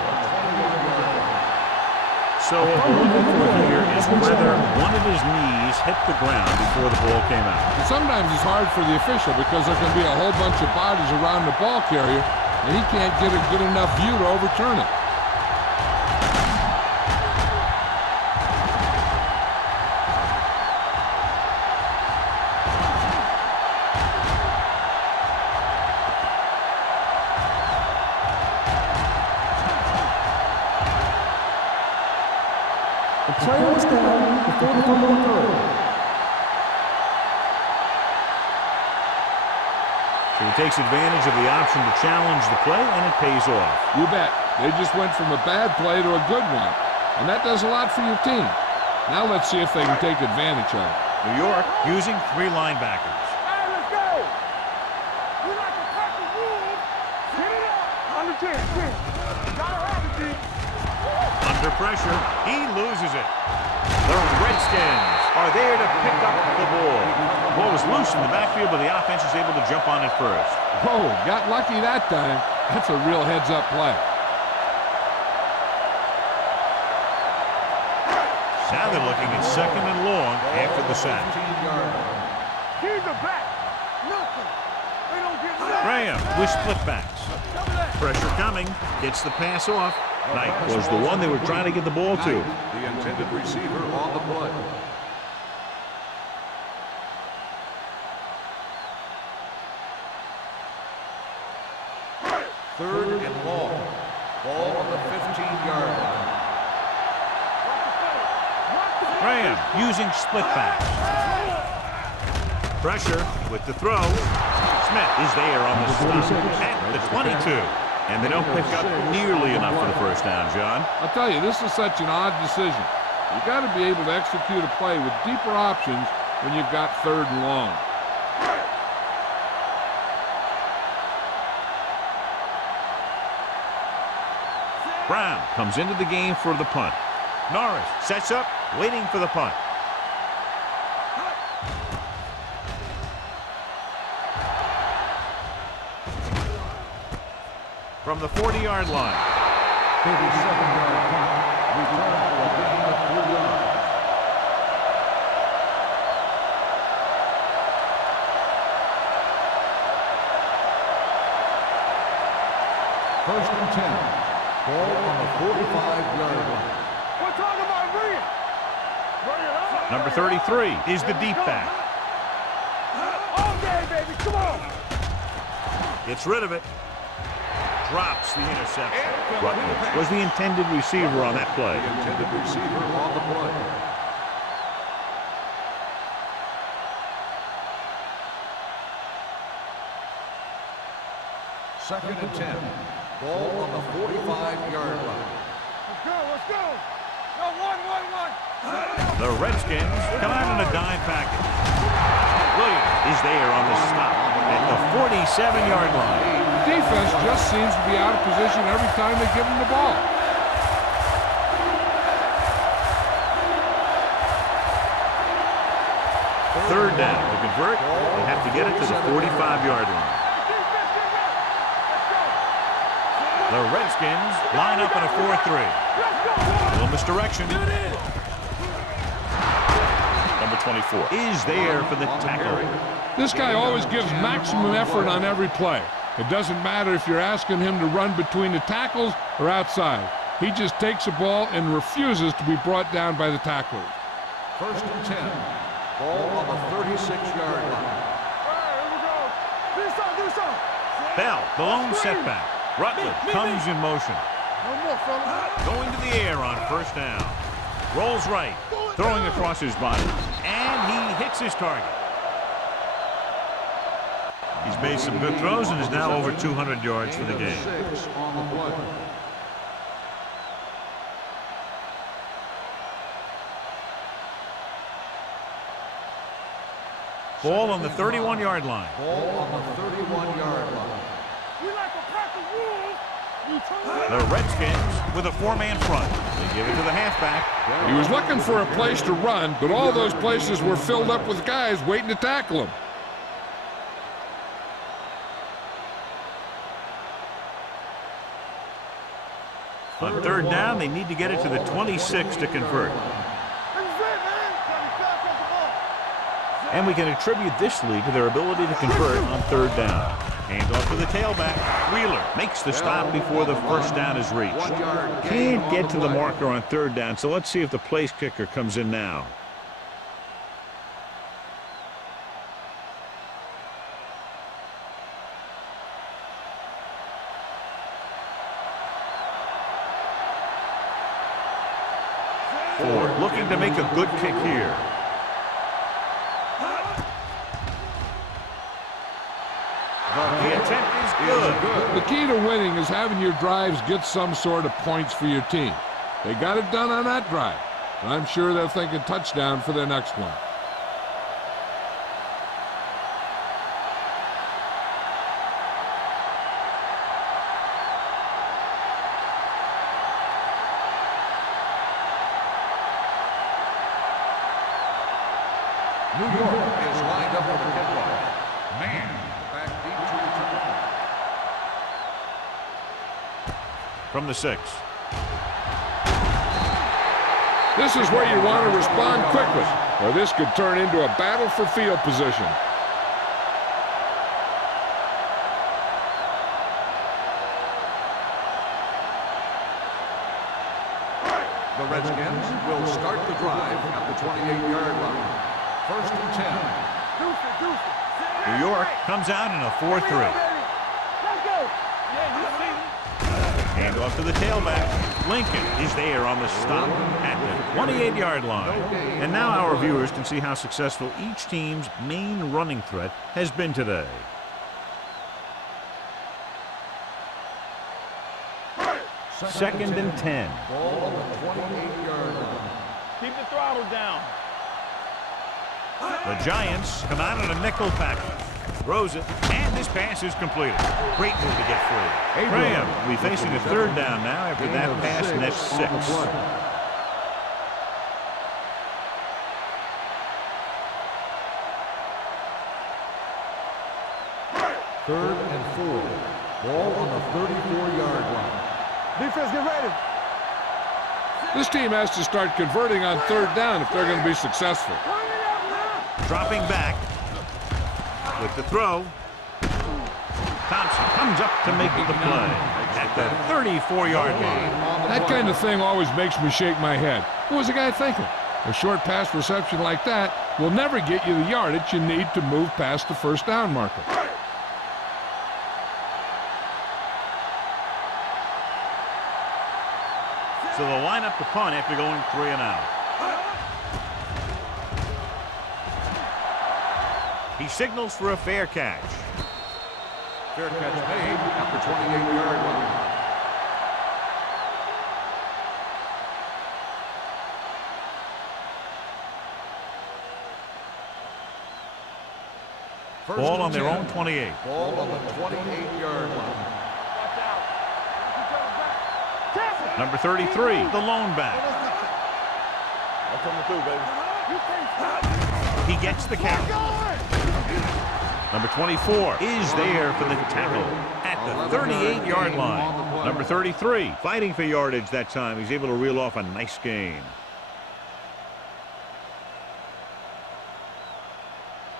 So what we're looking for here is whether one of his knees hit the ground before the ball came out. And sometimes it's hard for the official because there can be a whole bunch of bodies around the ball carrier, and he can't get a good enough view to overturn it. The player is down before the fumble occurred. So he takes advantage of the option to challenge the play, and it pays off. You bet. They just went from a bad play to a good one, and that does a lot for your team. Now let's see if they can take advantage of it. New York using 3 linebackers. Hey, let's go. We like to pack the wolves. Hit it up. Under 10. Gotta have it, D. Under pressure, he loses it. The Redskins are there to pick up the ball. The ball was loose in the backfield, but the offense is able to jump on it first. Whoa, got lucky that time. That's a real heads-up play. Now they're looking at 2nd and long after the sack. 15-yard line. He's the back. Nothing. They don't get nothing. Graham with split backs. Pressure coming. Gets the pass off. Knight was the one they were trying to get the ball to. The intended receiver on the play. Third and long. Ball on the 15-yard line. Graham using split back. Pressure with the throw. Smith is there on the stop at the 22. And they don't pick up nearly enough for the first down, John. I'll tell you, this is such an odd decision. You got to be able to execute a play with deeper options when you've got third and long. Brown comes into the game for the punt. Norris sets up, waiting for the punt. From the 40-yard line. 37-yard punt. Return for a gain of 3 yards. First and 10. Ball on the 45-yard line. We're talking about bring it. Bring it up. Number 33 is the deep back. All day, baby. Come on. Gets rid of it. Drops the interception. Rutledge was the intended receiver on that play. The intended receiver on the play. Second and 10. Ball on the 45-yard line. Let's go. Let's go. No, one. The Redskins come out in a dime package. Williams is there on the stop at the 47-yard line. Defense just seems to be out of position every time they give him the ball. Third down to convert. They have to get it to the 45-yard line. The Redskins line up in a 4-3. A little misdirection. Number 24 is there for the tackle. This guy always gives maximum effort on every play. It doesn't matter if you're asking him to run between the tackles or outside. He just takes the ball and refuses to be brought down by the tacklers. First and 10. Ball on the 36-yard line. Here we go. Do something. Bell, the lone setback. Rutledge comes in motion. No more, fella. Going to the air on first down. Rolls right, throwing across his body. And he hits his target. He's made some good throws and is now over 200 yards for the game. 6 on the play. Ball on the 31-yard line. Ball on the 31-yard line. We like to crack the rules. The Redskins with a 4-man front. They give it to the halfback. He was looking for a place to run, but all those places were filled up with guys waiting to tackle him. On third down, they need to get it to the 26 to convert. And we can attribute this lead to their ability to convert on third down. Hand off to the tailback. Wheeler makes the stop before the first down is reached. Can't get to the marker on third down, so let's see if the place kicker comes in now. Ford looking to make a good kick here. The attempt is good. The key to winning is having your drives get some sort of points for your team. They got it done on that drive. And I'm sure they're thinking touchdown for their next one. New York is lined up for the kickoff. Man, back deep to return. From the 6. This is where you want to respond quickly, or this could turn into a battle for field position. and 10. New York comes out in a 4-3. Let's go. Yeah, you see. Hand off to the tailback. Lincoln is there on the stop at the 28-yard line. And now our viewers can see how successful each team's main running threat has been today. Second and 10. Ball on the 28-yard line. Keep the throttle down. The Giants come out in a nickel package. Throws it, and this pass is completed. Great move to get free. Graham will be facing a third down now after that pass nets 6. Third and 4. Ball on the 34-yard line. Defense, get ready. This team has to start converting on third down if they're going to be successful. Dropping back with the throw. Thompson comes up to make the play at the 34-yard line. That kind of thing always makes me shake my head. What was the guy thinking? A short pass reception like that will never get you the yardage you need to move past the first down marker. So they'll line up the punt after going 3 and out. He signals for a fair catch. Fair catch made at the 28-yard line. Ball on their own 28. Ball on the 28-yard line. Watch out. Number 33, the lone back. I'm coming through, baby. He gets the carry. Number 24 is there for the tackle at the 38-yard line. Number 33 fighting for yardage that time. He's able to reel off a nice gain.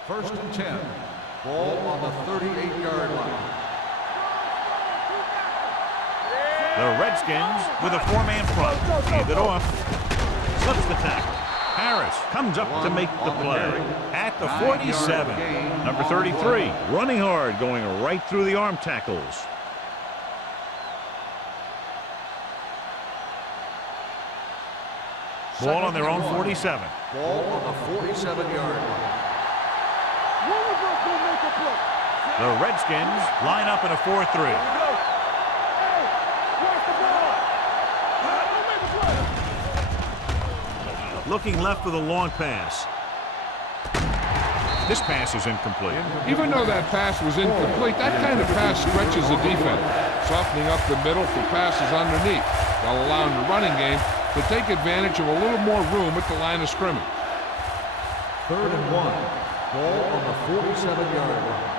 First and 10. Ball on the 38-yard line. The Redskins with a 4-man front. Hand it off. Slips the tackle. Harris comes up to make the play at the 47. Number 33 running hard, going right through the arm tackles. Ball on their own 47. Ball on the 47-yard line. The Redskins line up in a 4-3. Looking left for the long pass. This pass is incomplete. Even though that pass was incomplete, that kind of pass stretches the defense, softening up the middle for passes underneath, while allowing the running game to take advantage of a little more room at the line of scrimmage. Third and 1. Ball on the 47-yard line.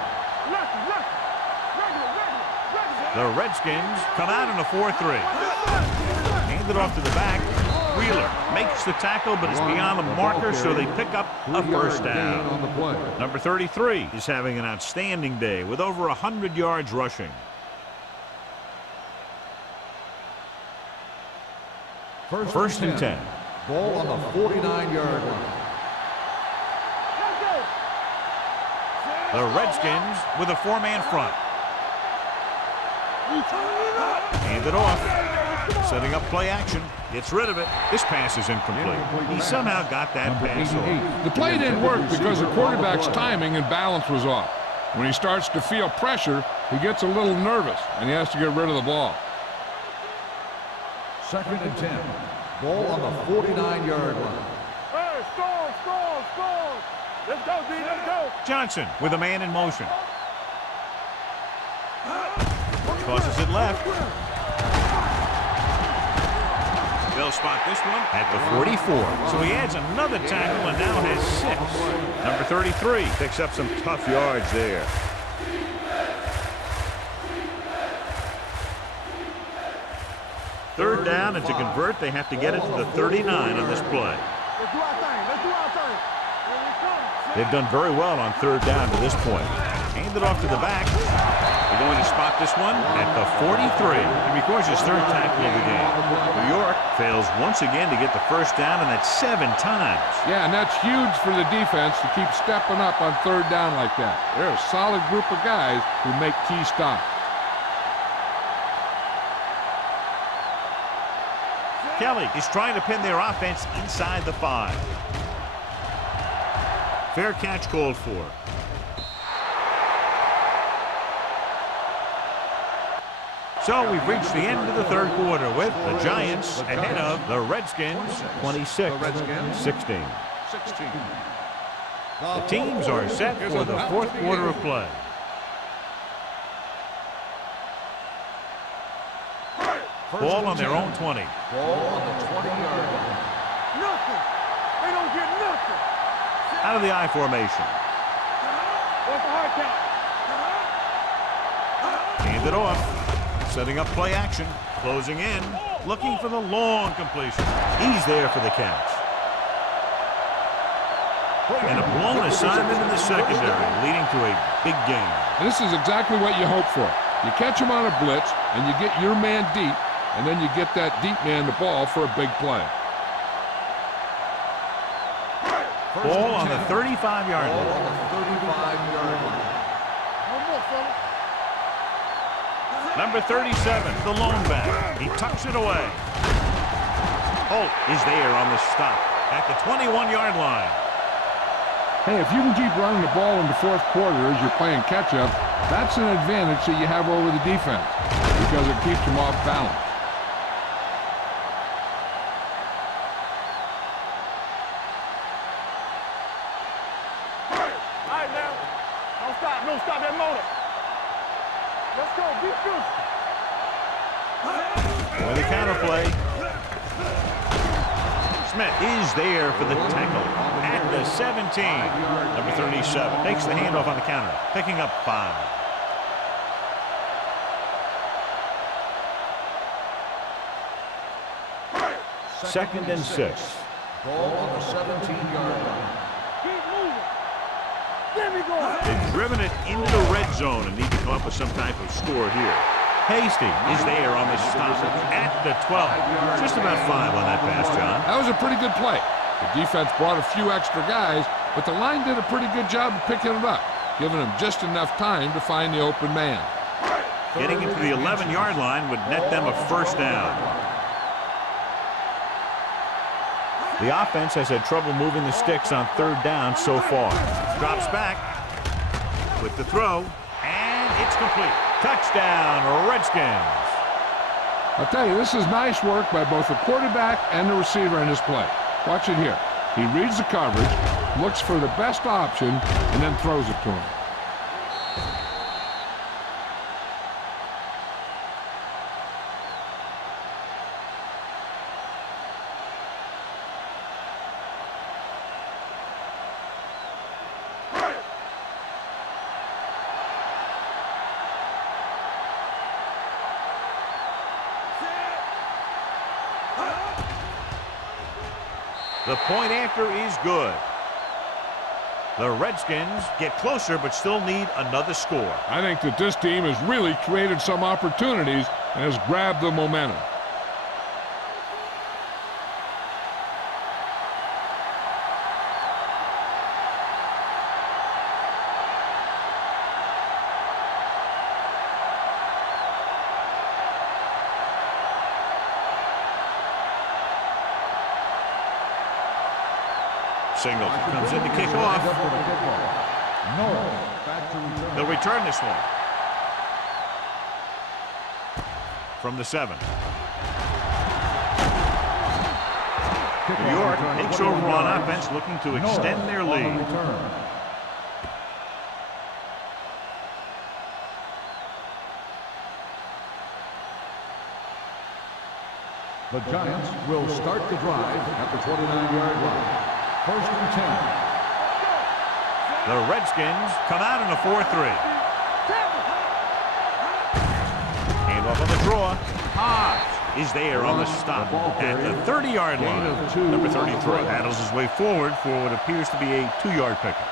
The Redskins come out in a 4-3. Hand it off to the back. Wheeler makes the tackle, but it's beyond the marker, so they pick up a first down. On the play. Number 33 is having an outstanding day with over 100 yards rushing. First and 10. Ball on the 49-yard line. The Redskins with a 4-man front. Hand it off. Setting up play action. Gets rid of it. This pass is incomplete. He somehow got that pass off. The play didn't work because the quarterback's timing and balance was off. When he starts to feel pressure, he gets a little nervous, and he has to get rid of the ball. Second and 10. Ball on the 49-yard line. Hey, score. Let's go, D, let's go. Johnson with a man in motion. Tosses it left. They'll spot this one at the 44. So he adds another tackle and now has 6. Number 33 picks up some tough yards there. Third down, and to convert, they have to get it to the 39 on this play. Let's do our thing. They've done very well on third down to this point. Hand it off to the back. They're going to spot this one at the 43. He records his third tackle of the game. New York fails once again to get the first down, and that's 7 times. Yeah, and that's huge for the defense to keep stepping up on third down like that. They're a solid group of guys who make key stops. Kelly is trying to pin their offense inside the 5. Fair catch called for. So we've reached the end of the third quarter with the Giants ahead of the Redskins 26-16. The teams are set for the fourth quarter of play. Ball on their own 20. Ball on the 20-yard line. Nothing. They don't get nothing. Out of the I formation. What's the hard count? Hand it off. Setting up play action. Closing in. Looking for the long completion. He's there for the catch. And a blown assignment in the secondary, leading to a big game. And this is exactly what you hope for. You catch him on a blitz, and you get your man deep, and then you get that deep man the ball for a big play. Ball on the 35-yard line. Ball on the 35-yard line. One more, fella. Number 37, the lone back. He tucks it away. Holt is there on the stop at the 21-yard line. Hey, if you can keep running the ball in the fourth quarter as you're playing catch-up, that's an advantage that you have over the defense because it keeps them off balance. All right, now. Don't stop. Don't stop that motor. Let's go. Be good. For the counterplay. Smith is there for the tackle at the 17. Number 37 takes the handoff on the counter, picking up 5. Second and 6. Ball on the 17-yard line. Keep moving. There we go. They've driven it into the red zone and need to come up with some type of score here. Hasty is there on the stop at the 12. Just about 5 on that pass, John. That was a pretty good play. The defense brought a few extra guys, but the line did a pretty good job of picking it up, giving them just enough time to find the open man. Getting it to the 11-yard line would net them a first down. The offense has had trouble moving the sticks on third down so far. Drops back with the throw, and it's complete. Touchdown, Redskins. I'll tell you, this is nice work by both the quarterback and the receiver in this play. Watch it here. He reads the coverage, looks for the best option, and then throws it to him. The point after is good. The Redskins get closer but still need another score. I think that this team has really created some opportunities and has grabbed the momentum. Signal comes in to kick off. They'll return this one. From the 7. New York takes over on offense, looking to extend their lead. The Giants will start the drive at the 29-yard line. First and 10. The Redskins come out in a 4-3. Hand off on the draw. Hodge is there on the stop at the 30-yard line. Number 33 battles his way forward for what appears to be a 2-yard pickup.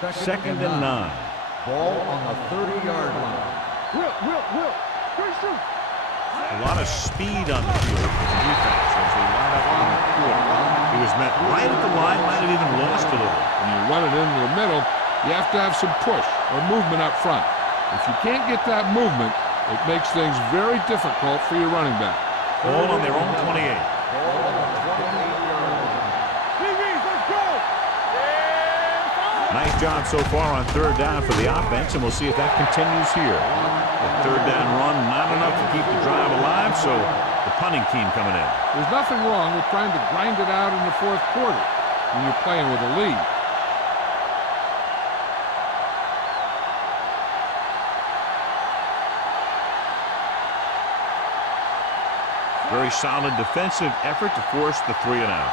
Second and 9. Ball on the 30-yard line. Will. Great shoot. A lot of speed on the field for the defense as they line up on the quarter. He was met right at the line, might have even lost a little. When you run it into the middle, you have to have some push or movement up front. If you can't get that movement, it makes things very difficult for your running back. Ball on their own 28. Ball on the 28-yard line. DBs, let's go. Nice job so far on third down for the offense, and we'll see if that continues here. The third down run, not enough to keep the drive alive, so the punting team coming in. There's nothing wrong with trying to grind it out in the fourth quarter when you're playing with a lead. Very solid defensive effort to force the 3-and-out.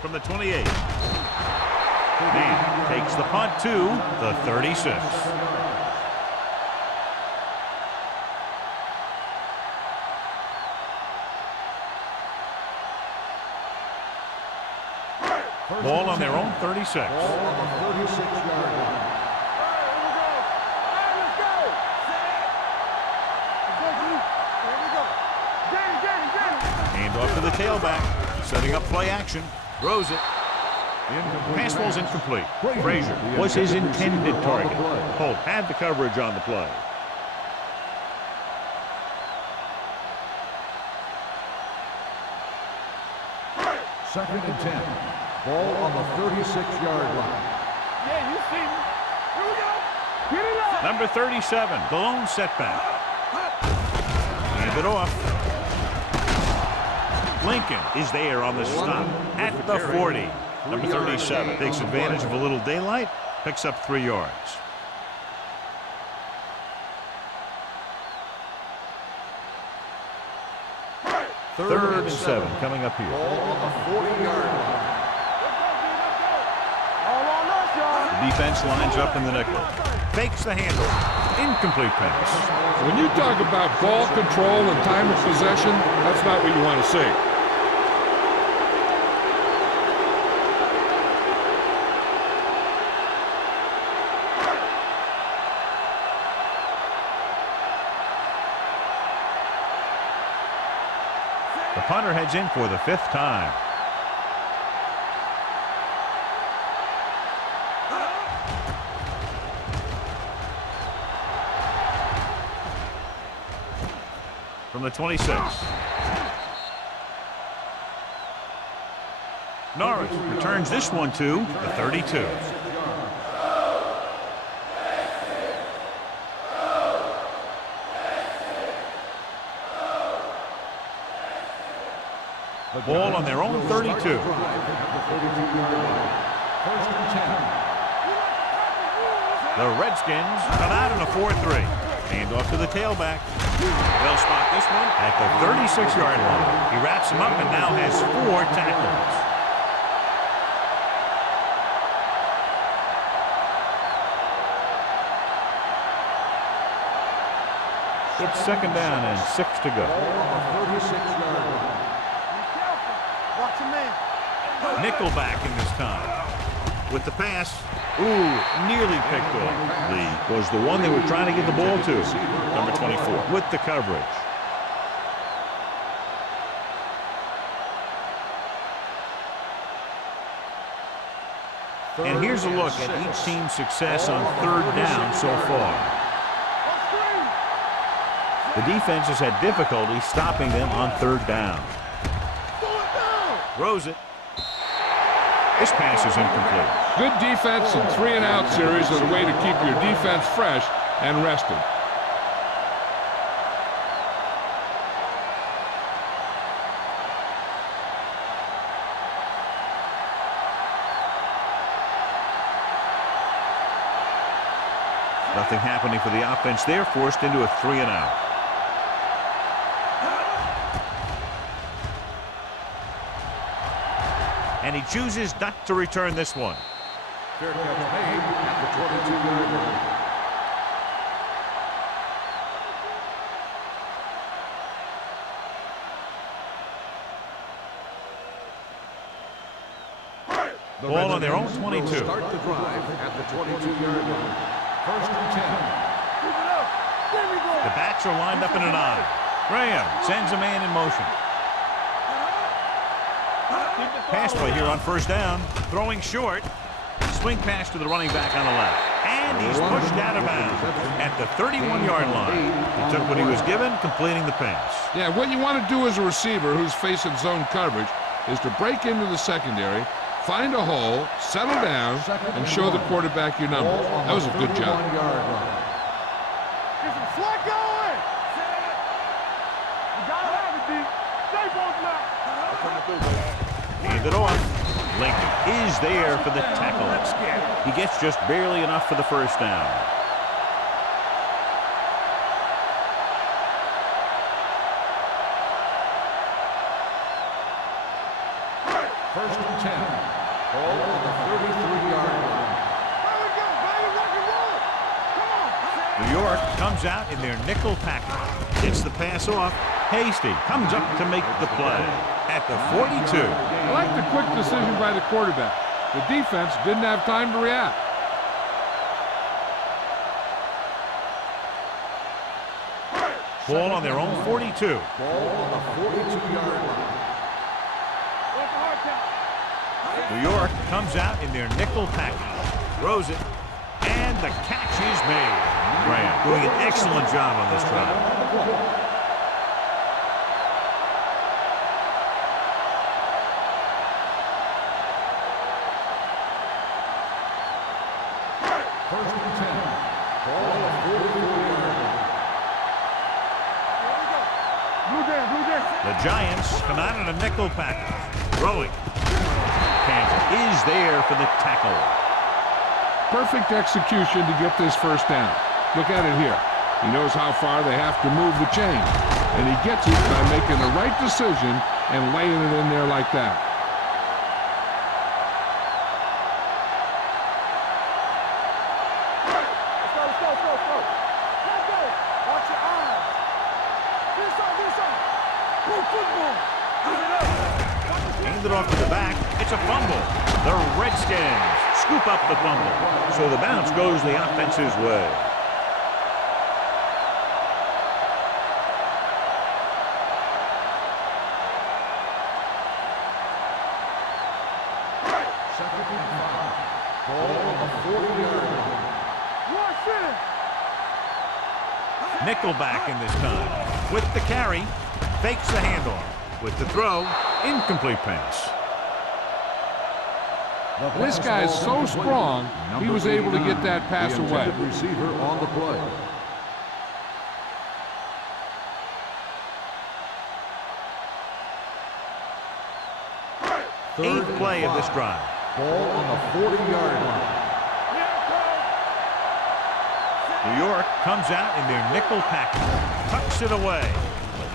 From the 28. Man takes the punt to the 36. Ball on their own 36. Ball on the 36-yard line. Hand off to the tailback, setting up play action. Throws it. Pass ball's incomplete. Frazier was his intended target. Holt had the coverage on the play. Second and 10. Ball on the 36-yard line. Yeah, you see me. Here we go. Get it up. Number 37, the lone setback. Hand it off. Lincoln is there on the stop at the 40. Number 37 takes advantage of a little daylight, picks up 3 yards. Third and 7 coming up here. Ball on the 40-yard line. All on us, y'all. The defense lines up in the nickel. Fakes the handoff. Incomplete pass. When you talk about ball control and time of possession, that's not what you want to see. The punter heads in for the 5th time. From the 26. Norris returns this one to the 32. Ball on their own 32. First and 10. The Redskins come out in a 4-3. Hand off to the tailback. They'll spot this one at the 36-yard line. He wraps him up and now has 4 tackles. It's second down and 6 to go. Ball on the 36-yard line. Watch your man. Nickelback in this time. With the pass. Ooh, nearly picked off. Lee was the one they were trying to get the ball to. Number 24. With the coverage. And here's a look at each team's success on third down so far. The defense has had difficulty stopping them on third down. Throws it. This pass is incomplete. Good defense and 3-and-out series are the way to keep your defense fresh and rested. Nothing happening for the offense there, forced into a 3-and-out. And he chooses not to return this one. Fair catch made at the 22-yard line. Ball on their own 22. Will start the drive at the 22-yard line. First and 10. The backs are lined up in an I. Graham sends a man in motion. Pass play here on first down. Throwing short. Swing pass to the running back on the left. And he's pushed out of bounds at the 31-yard line. He took what he was given, completing the pass. Yeah, what you want to do as a receiver who's facing zone coverage is to break into the secondary, find a hole, settle down, and show the quarterback your number. That was a good job. Get some slack going. You gotta have it, D. Stay both now. Hand it off. Lincoln is there for the tackle. He gets just barely enough for the first down. First and 10. Ball on the 33-yard line. There we go, baby. Rock and roll. Come on. New York comes out in their nickel package. Gets the pass off. Hasty comes up to make the play at the 42. I like the quick decision by the quarterback. The defense didn't have time to react. Ball on their own 42. Ball on the 42-yard line. What's the hard count? New York comes out in their nickel package. Throws it. And the catch is made. Graham doing an excellent job on this drive. First and 10. Ball on the 44-yard line. The Giants come out in a nickel package. Throwing. Kansas is there for the tackle. Perfect execution to get this first down. Look at it here. He knows how far they have to move the chain. And he gets it by making the right decision and laying it in there like that. Let's go. Let's go. Watch your eyes. This on. Go football. Give it up. Hand it off to the back. It's a fumble. The Redskins scoop up the fumble. So the bounce goes the offense's way. Second and 5. Ball on the 40-yard line. Watch it. Nickelback in this time. With the carry, fakes the handoff. With the throw, incomplete pass. This guy's so strong, he was able to get that pass The away. intended receiver on the play. Eighth play of this drive. Ball on the 40-yard line. New York comes out in their nickel package. Tucks it away.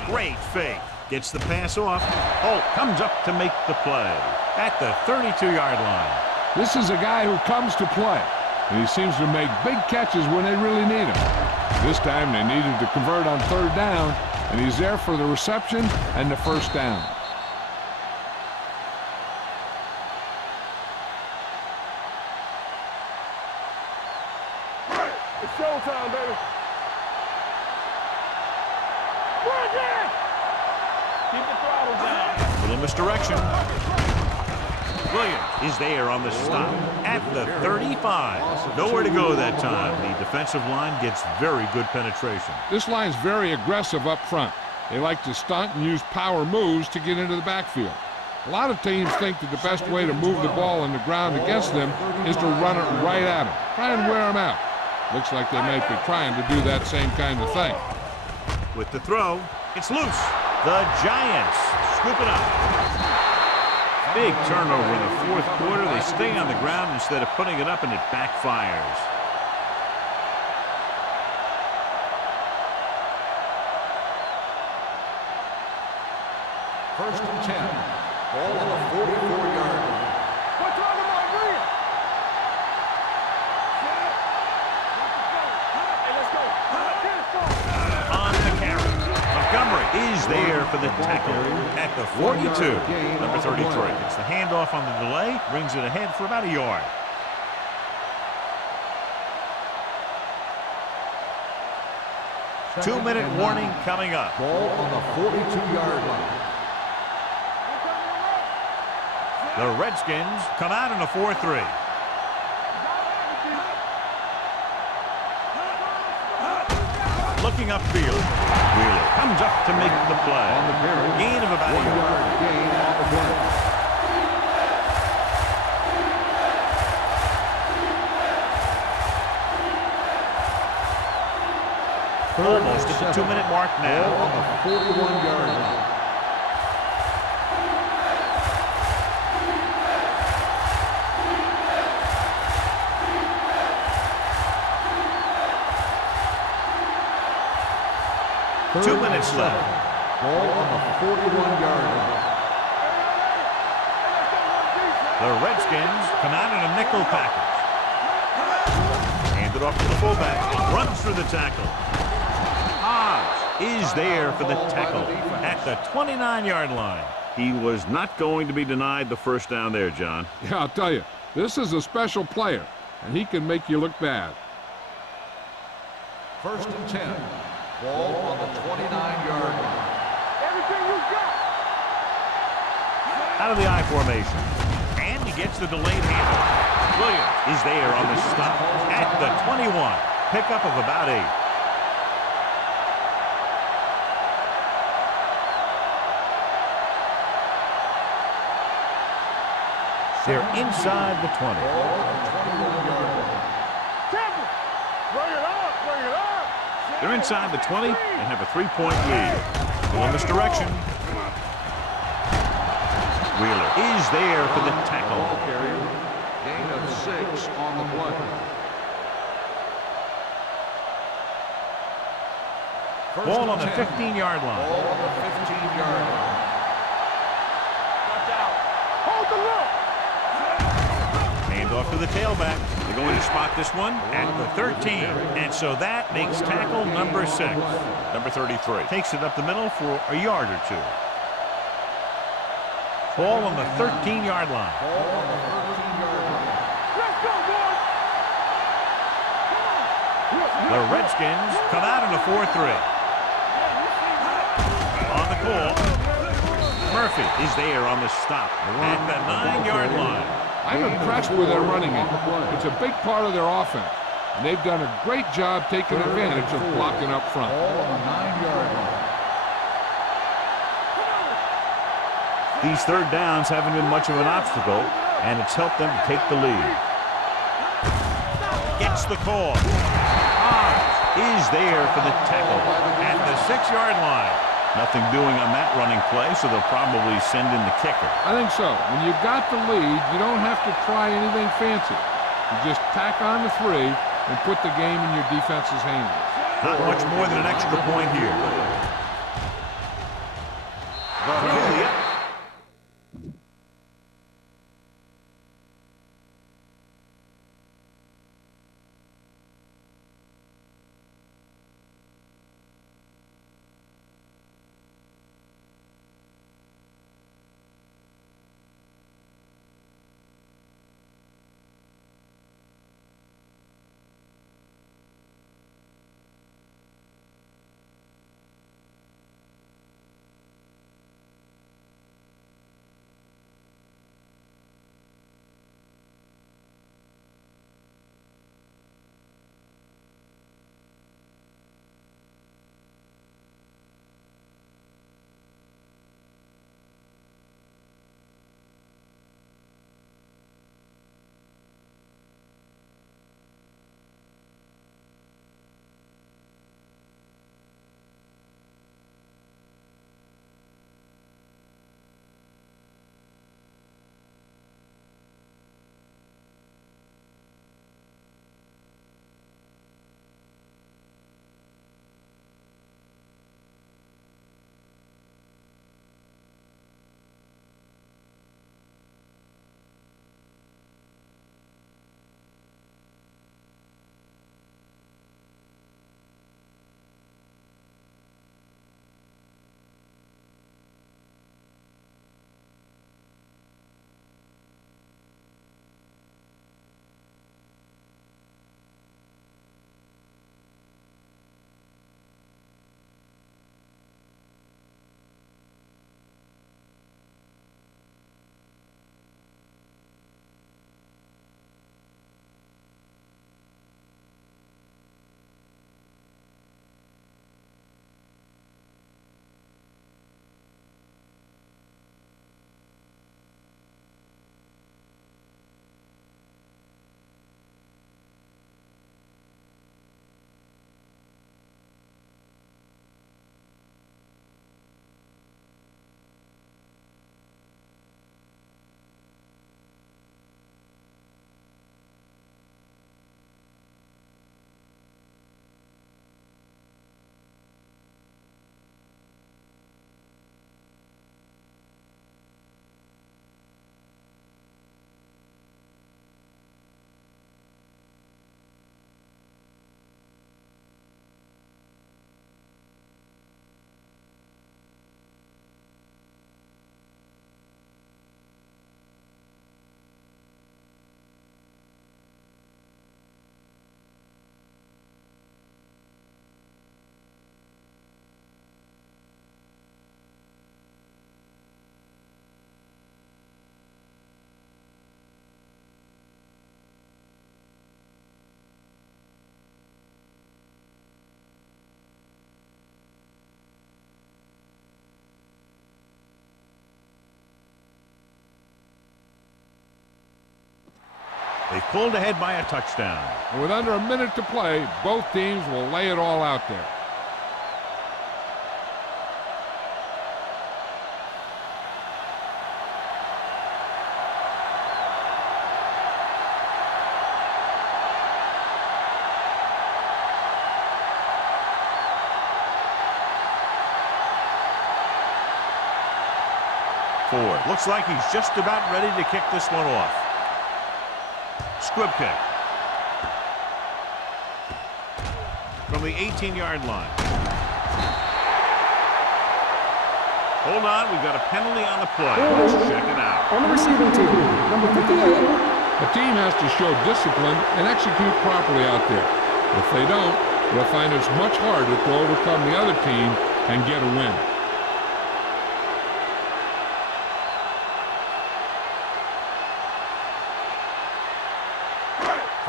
Great fake. Gets the pass off. Holt comes up to make the play at the 32-yard line. This is a guy who comes to play, and he seems to make big catches when they really need him. This time they needed to convert on third down, and he's there for the reception and the first down. It's showtime, baby. Bring it! Keep the throttle down. Little misdirection. Williams is there on the stop at the 35. Nowhere to go that time. The defensive line gets very good penetration. This line's very aggressive up front. They like to stunt and use power moves to get into the backfield. A lot of teams think that the best way to move the ball on the ground against them is to run it right at them. Try and wear them out. Looks like they might be trying to do that same kind of thing. With the throw, it's loose. The Giants scoop it up. Big turnover in the fourth quarter. They stay on the ground instead of putting it up, and it backfires. First and 10. Ball on the 44-yard line. What's wrong with my ring? Hey, let's go. On the carry. Montgomery is there for the tackle at the 42. Number 33. It's the handoff on the delay, brings it ahead for about a yard. Two-minute warning coming up. Ball on the 42-yard line. The Redskins come out in a 4-3. Looking upfield. Wheeler comes up to make the play. On the carry. Gain of about a 1 yard. yard gain on the play. Almost at the 2-minute mark Ball now. on the 41-yard line. Third 2 minutes left. Ball on the 41-yard line. The Redskins come out in a nickel package. Hand it off to the fullback. Runs through the tackle. Hodge is there for the tackle at the 29-yard line. He was not going to be denied the first down there, John. Yeah, I'll tell you, this is a special player, and he can make you look bad. 1st and 10. Ball on the 29-yard line. Everything you got. Out of the I formation. And he gets the delayed handoff. Williams is there on the stop at the 21. Pickup of about 8. They're inside the 20. Ball on the 21-yard line. Temple. Bring it up. Bring it up. They're inside the 20 and have a 3-point lead. Going this direction. Wheeler is there for the tackle. Ball carrier. Gain of 6 on the play. Ball on the 15 15-yard line. Ball on the 15-yard line. Hold the look. Hand off to the tailback. They're going to spot this one at the 13. And so that makes tackle number 6. Number 33 takes it up the middle for a yard or 2. Ball on the 13-yard line. Ball on the 13-yard line. Let's go, boys. The Redskins come out in a 4-3. On the call, Murphy is there on the stop at the 9-yard line. I'm impressed with their running game. It's a big part of their offense, and they've done a great job taking advantage of blocking up front. Ball on the 9-yard line. These third downs haven't been much of an obstacle, and it's helped them to take the lead. Gets the call. Hodge is there for the tackle at the 6-yard line. Nothing doing on that running play, so they'll probably send in the kicker. I think so. When you've got the lead, you don't have to try anything fancy. You just tack on the 3 and put the game in your defense's hands. Not much more than an extra point here. They've pulled ahead by a touchdown. And with under a minute to play, both teams will lay it all out there. Ford looks like he's just about ready to kick this one off. Squib kick. From the 18-yard line. Hold on, we've got a penalty on the play. Let's check it out. On the receiving team, number 58. A team has to show discipline and execute properly out there. If they don't, they'll find it's much harder to overcome the other team and get a win.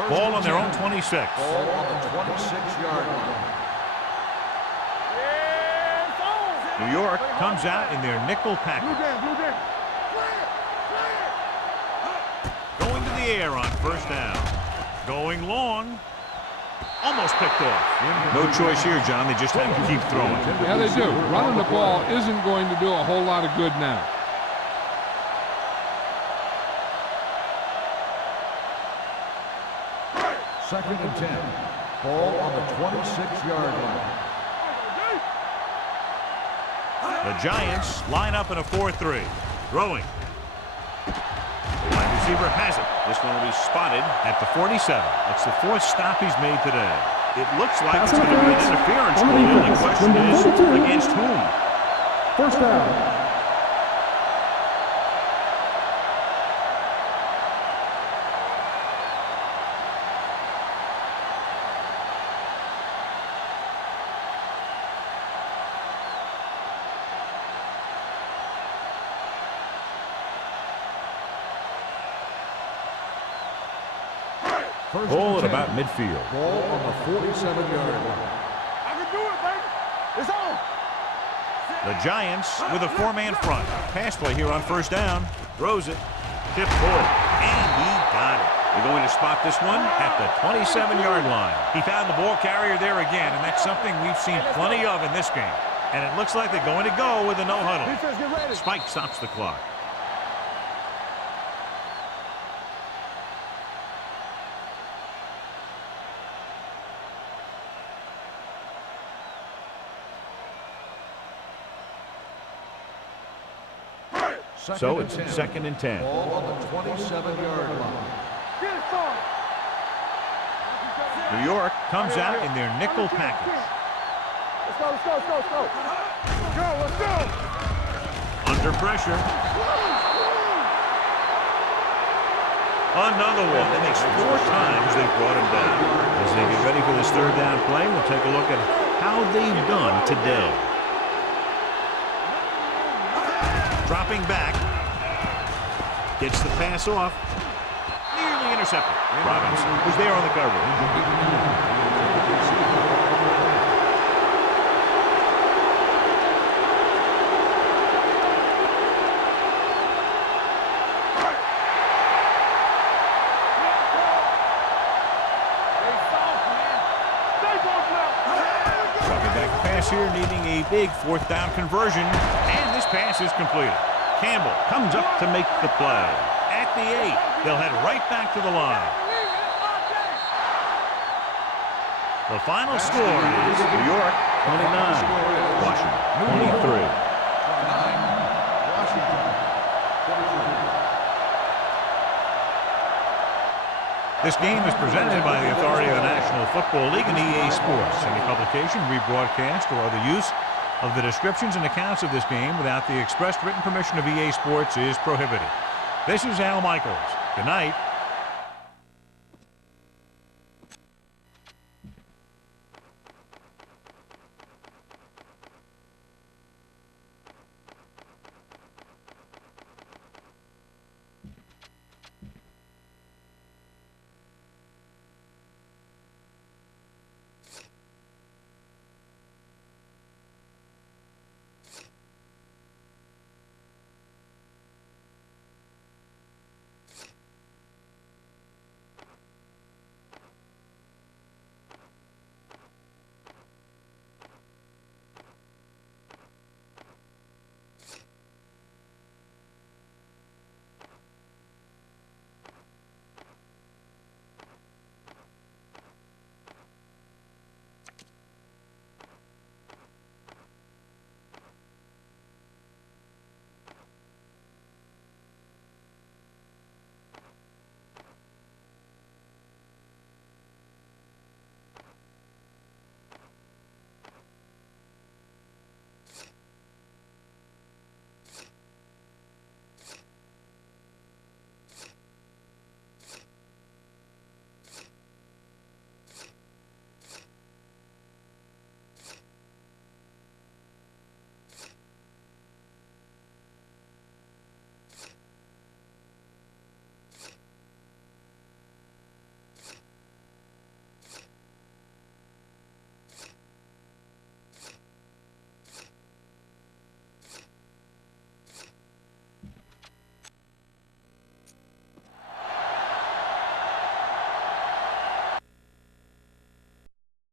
Ball on their own 26. Ball on the 26-yard line. New York comes out in their nickel package. Going to the air on first down. Going long. Almost picked off. No choice here, John. They just have to keep throwing. Yeah, they do. Running the ball isn't going to do a whole lot of good now. Second and 10. Ball on the 26-yard line. The Giants line up in a 4-3. Throwing. The wide receiver has it. This one will be spotted at the 47. It's the fourth stop he's made today. It looks like it's going to be an interference call. The only question is, against whom? First down. Ball at about midfield. Ball on the 47-yard line. I can do it, baby. It's on. The Giants with a four-man front. Pass play here on first down. Throws it. Tip forward. And he got it. They're going to spot this one at the 27-yard line. He found the ball carrier there again, and that's something we've seen plenty of in this game. And it looks like they're going to go with a no-huddle. Defense, get ready. Spike stops the clock. So it's second and 10. Ball on the 27-yard line. Get it started. New York comes out in their nickel package. Let's go, let's go, let's go, let's go. Let's go. Under pressure. Another one. That makes 4 times they've brought him down. As they get ready for this third down play, we'll take a look at how they've done today. Dropping back. Gets the pass off. Nearly intercepted. Robinson was there on the coverage. Here needing a big fourth down conversion, and this pass is completed. Campbell comes up to make the play. At the 8, they'll head right back to the line. The final score is New York 29, Washington 23. This game is presented by the authority of the National Football League and EA Sports. Any publication, rebroadcast, or other use of the descriptions and accounts of this game without the expressed written permission of EA Sports is prohibited. This is Al Michaels. Good night.